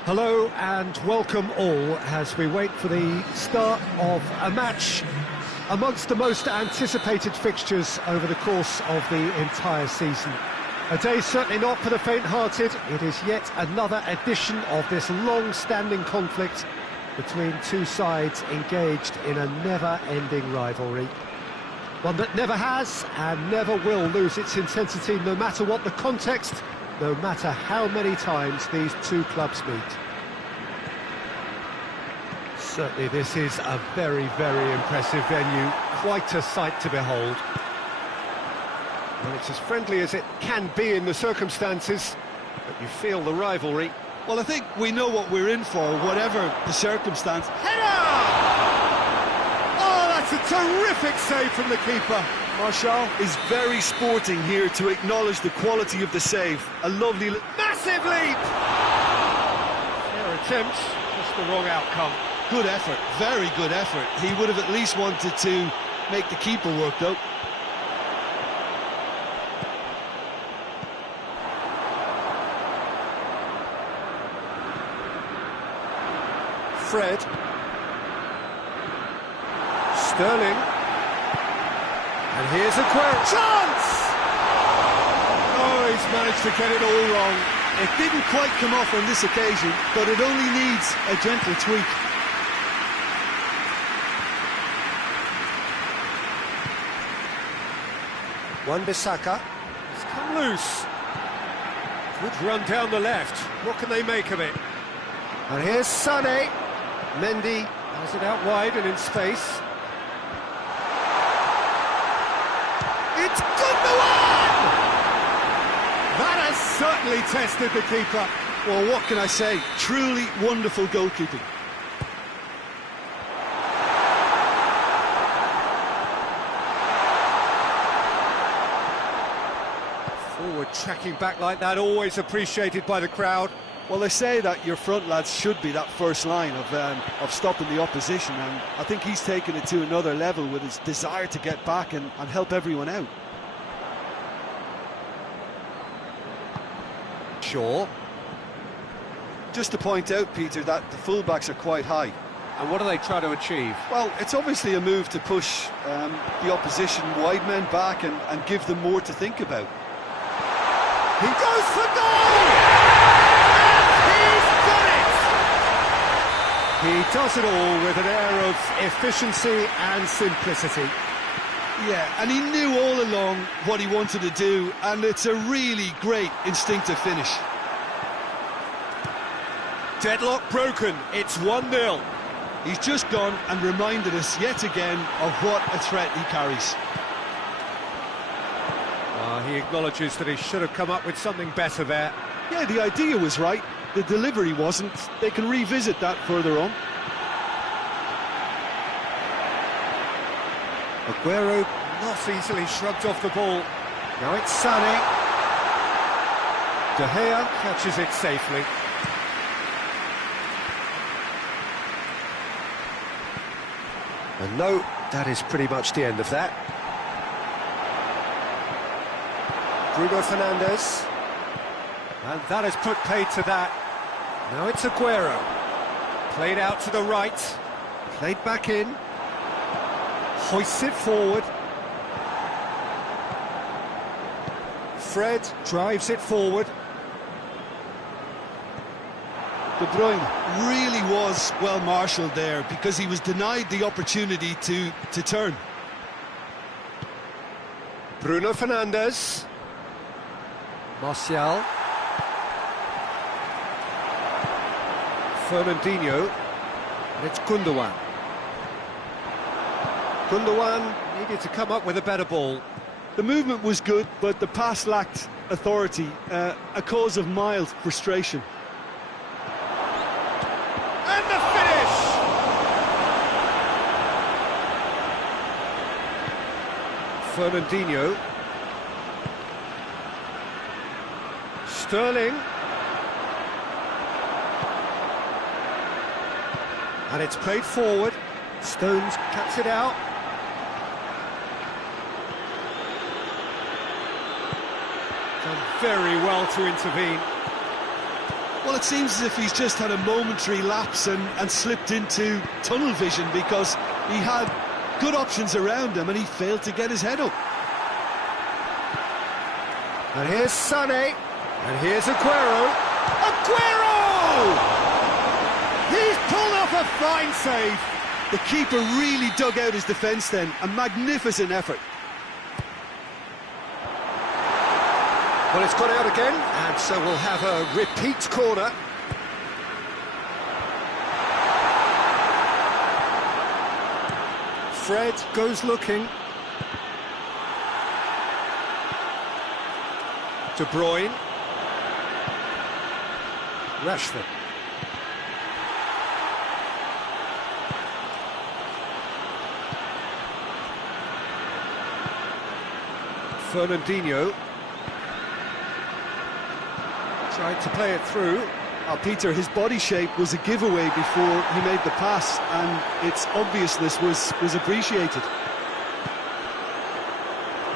Hello and welcome all as we wait for the start of a match amongst the most anticipated fixtures over the course of the entire season. A day certainly not for the faint-hearted. It is yet another edition of this long-standing conflict between two sides engaged in a never-ending rivalry. One that never has and never will lose its intensity, no matter what the context, no matter how many times these two clubs meet. Certainly this is a very, very impressive venue, quite a sight to behold. Well, it's as friendly as it can be in the circumstances, but you feel the rivalry. Well, I think we know what we're in for, whatever the circumstance. Header! Oh, that's a terrific save from the keeper. Martial is very sporting here to acknowledge the quality of the save. A lovely... Massive leap! Fair attempt, just the wrong outcome. Good effort, very good effort. He would have at least wanted to make the keeper work, though. Fred. Sterling. And here's Aguero. Chance! Oh, he's managed to get it all wrong. It didn't quite come off on this occasion, but it only needs a gentle tweak. Wan-Bissaka. It's come loose. Good run down the left. What can they make of it? And here's Sané. Mendy has it out wide and in space. It's Gundogan! That has certainly tested the keeper. Well, what can I say? Truly wonderful goalkeeping. Forward tracking back like that, always appreciated by the crowd. Well, they say that your front lads should be that first line of stopping the opposition, and I think he's taken it to another level with his desire to get back and help everyone out. Sure. Just to point out, Peter, that the fullbacks are quite high. And what do they try to achieve? Well, it's obviously a move to push the opposition wide men back and give them more to think about. He goes for goal! He does it all with an air of efficiency and simplicity. Yeah, and he knew all along what he wanted to do, and it's a really great instinctive finish. Deadlock broken, it's 1-0. He's just gone and reminded us yet again of what a threat he carries. He acknowledges that he should have come up with something better there. Yeah, the idea was right. The delivery wasn't. They can revisit that further on. Aguero not easily shrugged off the ball. Now it's Sané. De Gea catches it safely. And no, that is pretty much the end of that. Bruno Fernandes. And that has put paid to that. Now it's Aguero. Played out to the right. Played back in. Hoists it forward. Fred drives it forward. De Bruyne really was well marshalled there because he was denied the opportunity to turn. Bruno Fernandes. Martial. Fernandinho. And it's Gundogan. Gundogan needed to come up with a better ball. The movement was good, but the pass lacked authority, a cause of mild frustration. And the finish! Fernandinho. Sterling. And it's played forward. Stones cuts it out. Done very well to intervene. Well, it seems as if he's just had a momentary lapse and slipped into tunnel vision because he had good options around him and he failed to get his head up. And here's Sané. And here's Aguero. Aguero! He's pulled off a fine save. The keeper really dug out his defence then. A magnificent effort. Well, it's gone out again, and so we'll have a repeat corner. Fred goes looking. De Bruyne. Rashford. Fernandinho. Tried to play it through. Peter, his body shape was a giveaway before he made the pass, and its obviousness was appreciated.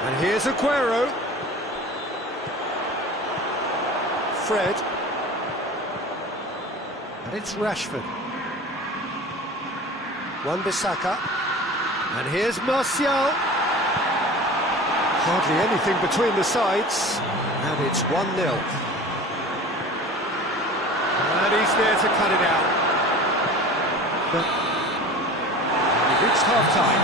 And here's Aguero. Fred. And it's Rashford. Wan-Bissaka. And here's Martial. Hardly anything between the sides. And it's 1-0. And he's there to cut it out. But we've reached half-time.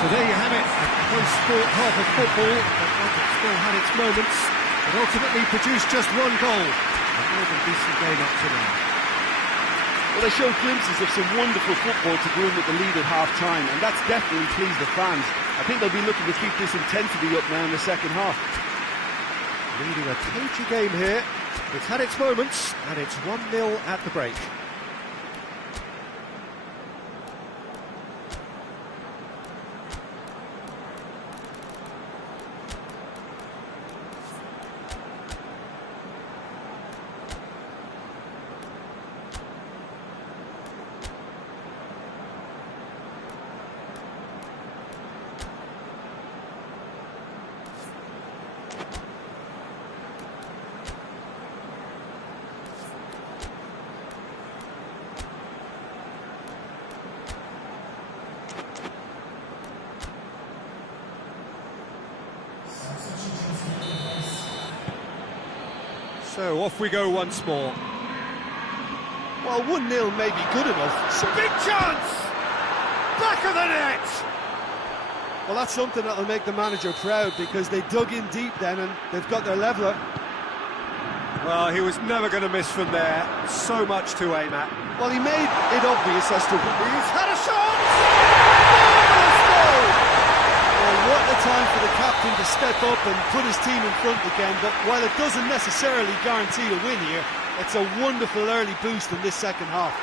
So there you have it, a close sport half of football, but one that still had its moments, but ultimately produced just one goal. A more than decent game up to now. Well, they showed glimpses of some wonderful football to go in with the lead at half-time, and that's definitely pleased the fans. I think they'll be looking to keep this intensity up now in the second half. Leading a cagey game here. It's had its moments, and it's 1-0 at the break. So off we go once more. Well, 1-0 may be good enough. So Big chance! Back of the net! well, that's something that'll make the manager proud, because they dug in deep then and they've got their leveller. Well, he was never going to miss from there. So much to aim at. Well, he made it obvious as to... He's had a shot! Marvellous goal! Well, what a time for the captain to step up and put his team in front again, but while it doesn't necessarily guarantee a win here, it's a wonderful early boost in this second half.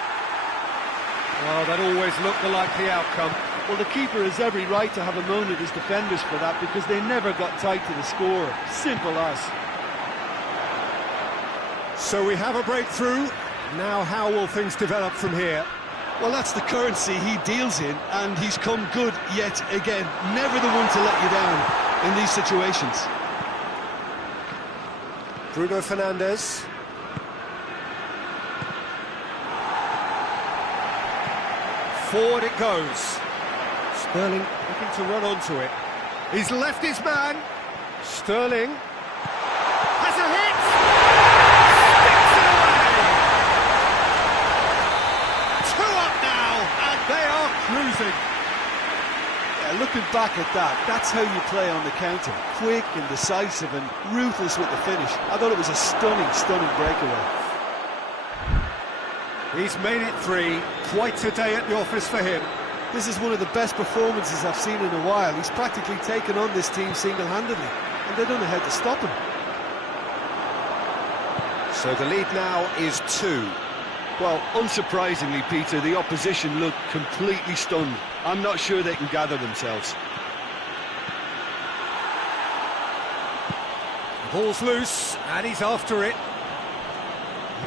Well, that always looked the likely outcome. Well, the keeper has every right to have a moan at his defenders for that, because they never got tight to the score. Simple as. So we have a breakthrough. Now how will things develop from here? Well, that's the currency he deals in, and he's come good yet again. Never the one to let you down in these situations. Bruno Fernandes. Forward it goes. Sterling looking to run onto it. He's left his man. Sterling has a hit. Sticks it away. 2 up now, and they are cruising. Yeah, looking back at that, that's how you play on the counter. Quick and decisive and ruthless with the finish. I thought it was a stunning, stunning breakaway. He's made it 3. Quite a day at the office for him. This is one of the best performances I've seen in a while. He's practically taken on this team single-handedly, and they don't know how to stop him. So the lead now is 2. Well, unsurprisingly, Peter, the opposition look completely stunned. I'm not sure they can gather themselves. The ball's loose, and he's after it.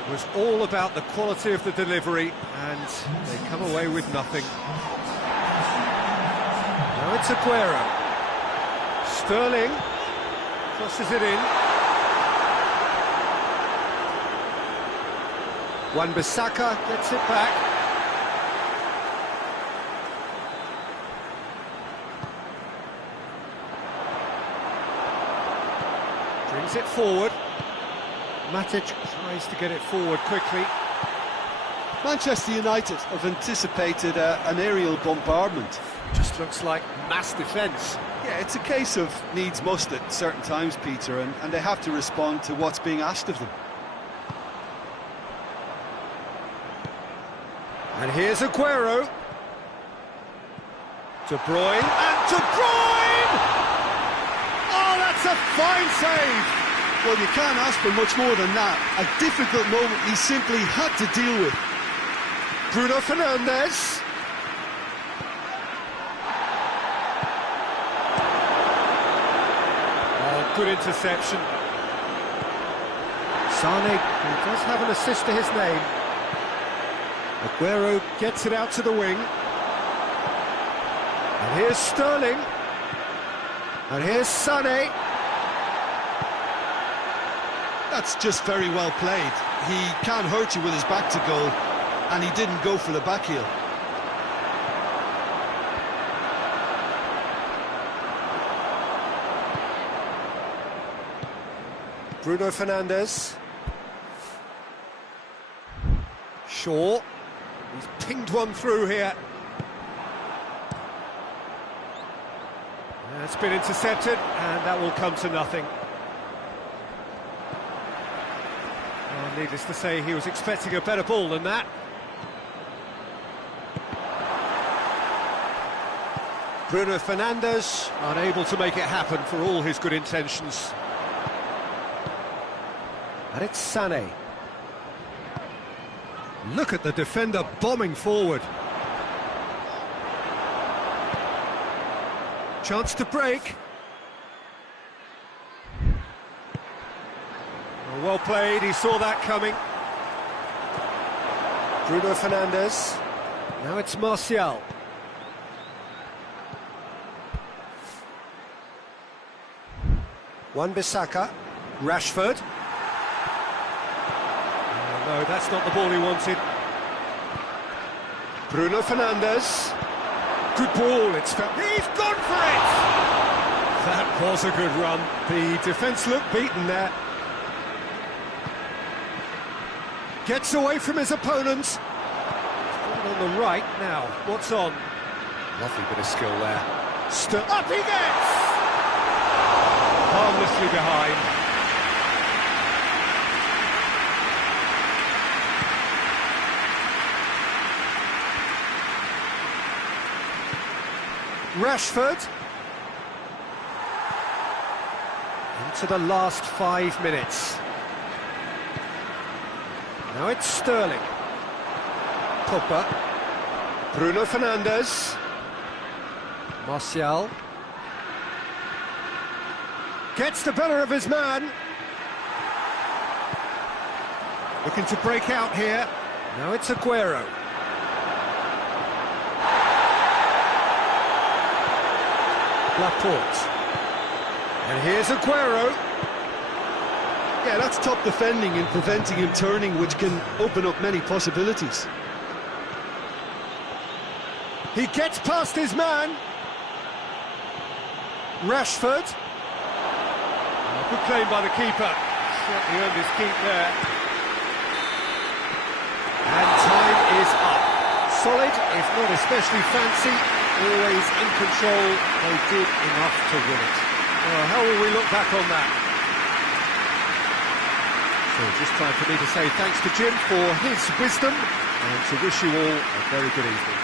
It was all about the quality of the delivery, and they come away with nothing. Now it's Aguero. Sterling crosses it in. Wan-Bissaka gets it back. Brings it forward. Matic tries to get it forward quickly. Manchester United have anticipated an aerial bombardment. Just looks like mass defence. Yeah, it's a case of needs must at certain times, Peter, and they have to respond to what's being asked of them. And here's Aguero. De Bruyne, and De Bruyne! Oh, that's a fine save! Well, you can't ask for much more than that. A difficult moment he simply had to deal with. Bruno Fernandes. Oh, good interception. Sane, who does have an assist to his name. Aguero gets it out to the wing. And here's Sterling. And here's Sane. That's just very well played. He can't hurt you with his back to goal, and he didn't go for the back heel. Bruno Fernandes. Shaw. He's pinged one through here. It's been intercepted, and that will come to nothing. Oh, needless to say, he was expecting a better ball than that. Bruno Fernandes, unable to make it happen for all his good intentions. And it's Sané. Look at the defender bombing forward. Chance to break. Oh, well played, he saw that coming. Bruno Fernandes. Now it's Martial. Wan-Bissaka. Rashford. Oh, no, that's not the ball he wanted. Bruno Fernandes. Good ball, it's felt. He's gone for it! That was a good run. The defence looked beaten there. Gets away from his opponent. On the right now. What's on? Lovely bit of skill there. Up he gets! Harmlessly behind. Rashford. Into the last 5 minutes. Now it's Sterling. Pogba. Bruno Fernandes. Martial. Gets the better of his man. Looking to break out here. Now it's Aguero. Laporte. And here's Aguero. Yeah, that's top defending and preventing him turning, which can open up many possibilities. He gets past his man. Rashford. Oh, good claim by the keeper. Certainly earned his keep there. And time is up. Solid, if not especially fancy. Always in control, they did enough to win it. Well, how will we look back on that? So just time for me to say thanks to Jim for his wisdom and to wish you all a very good evening.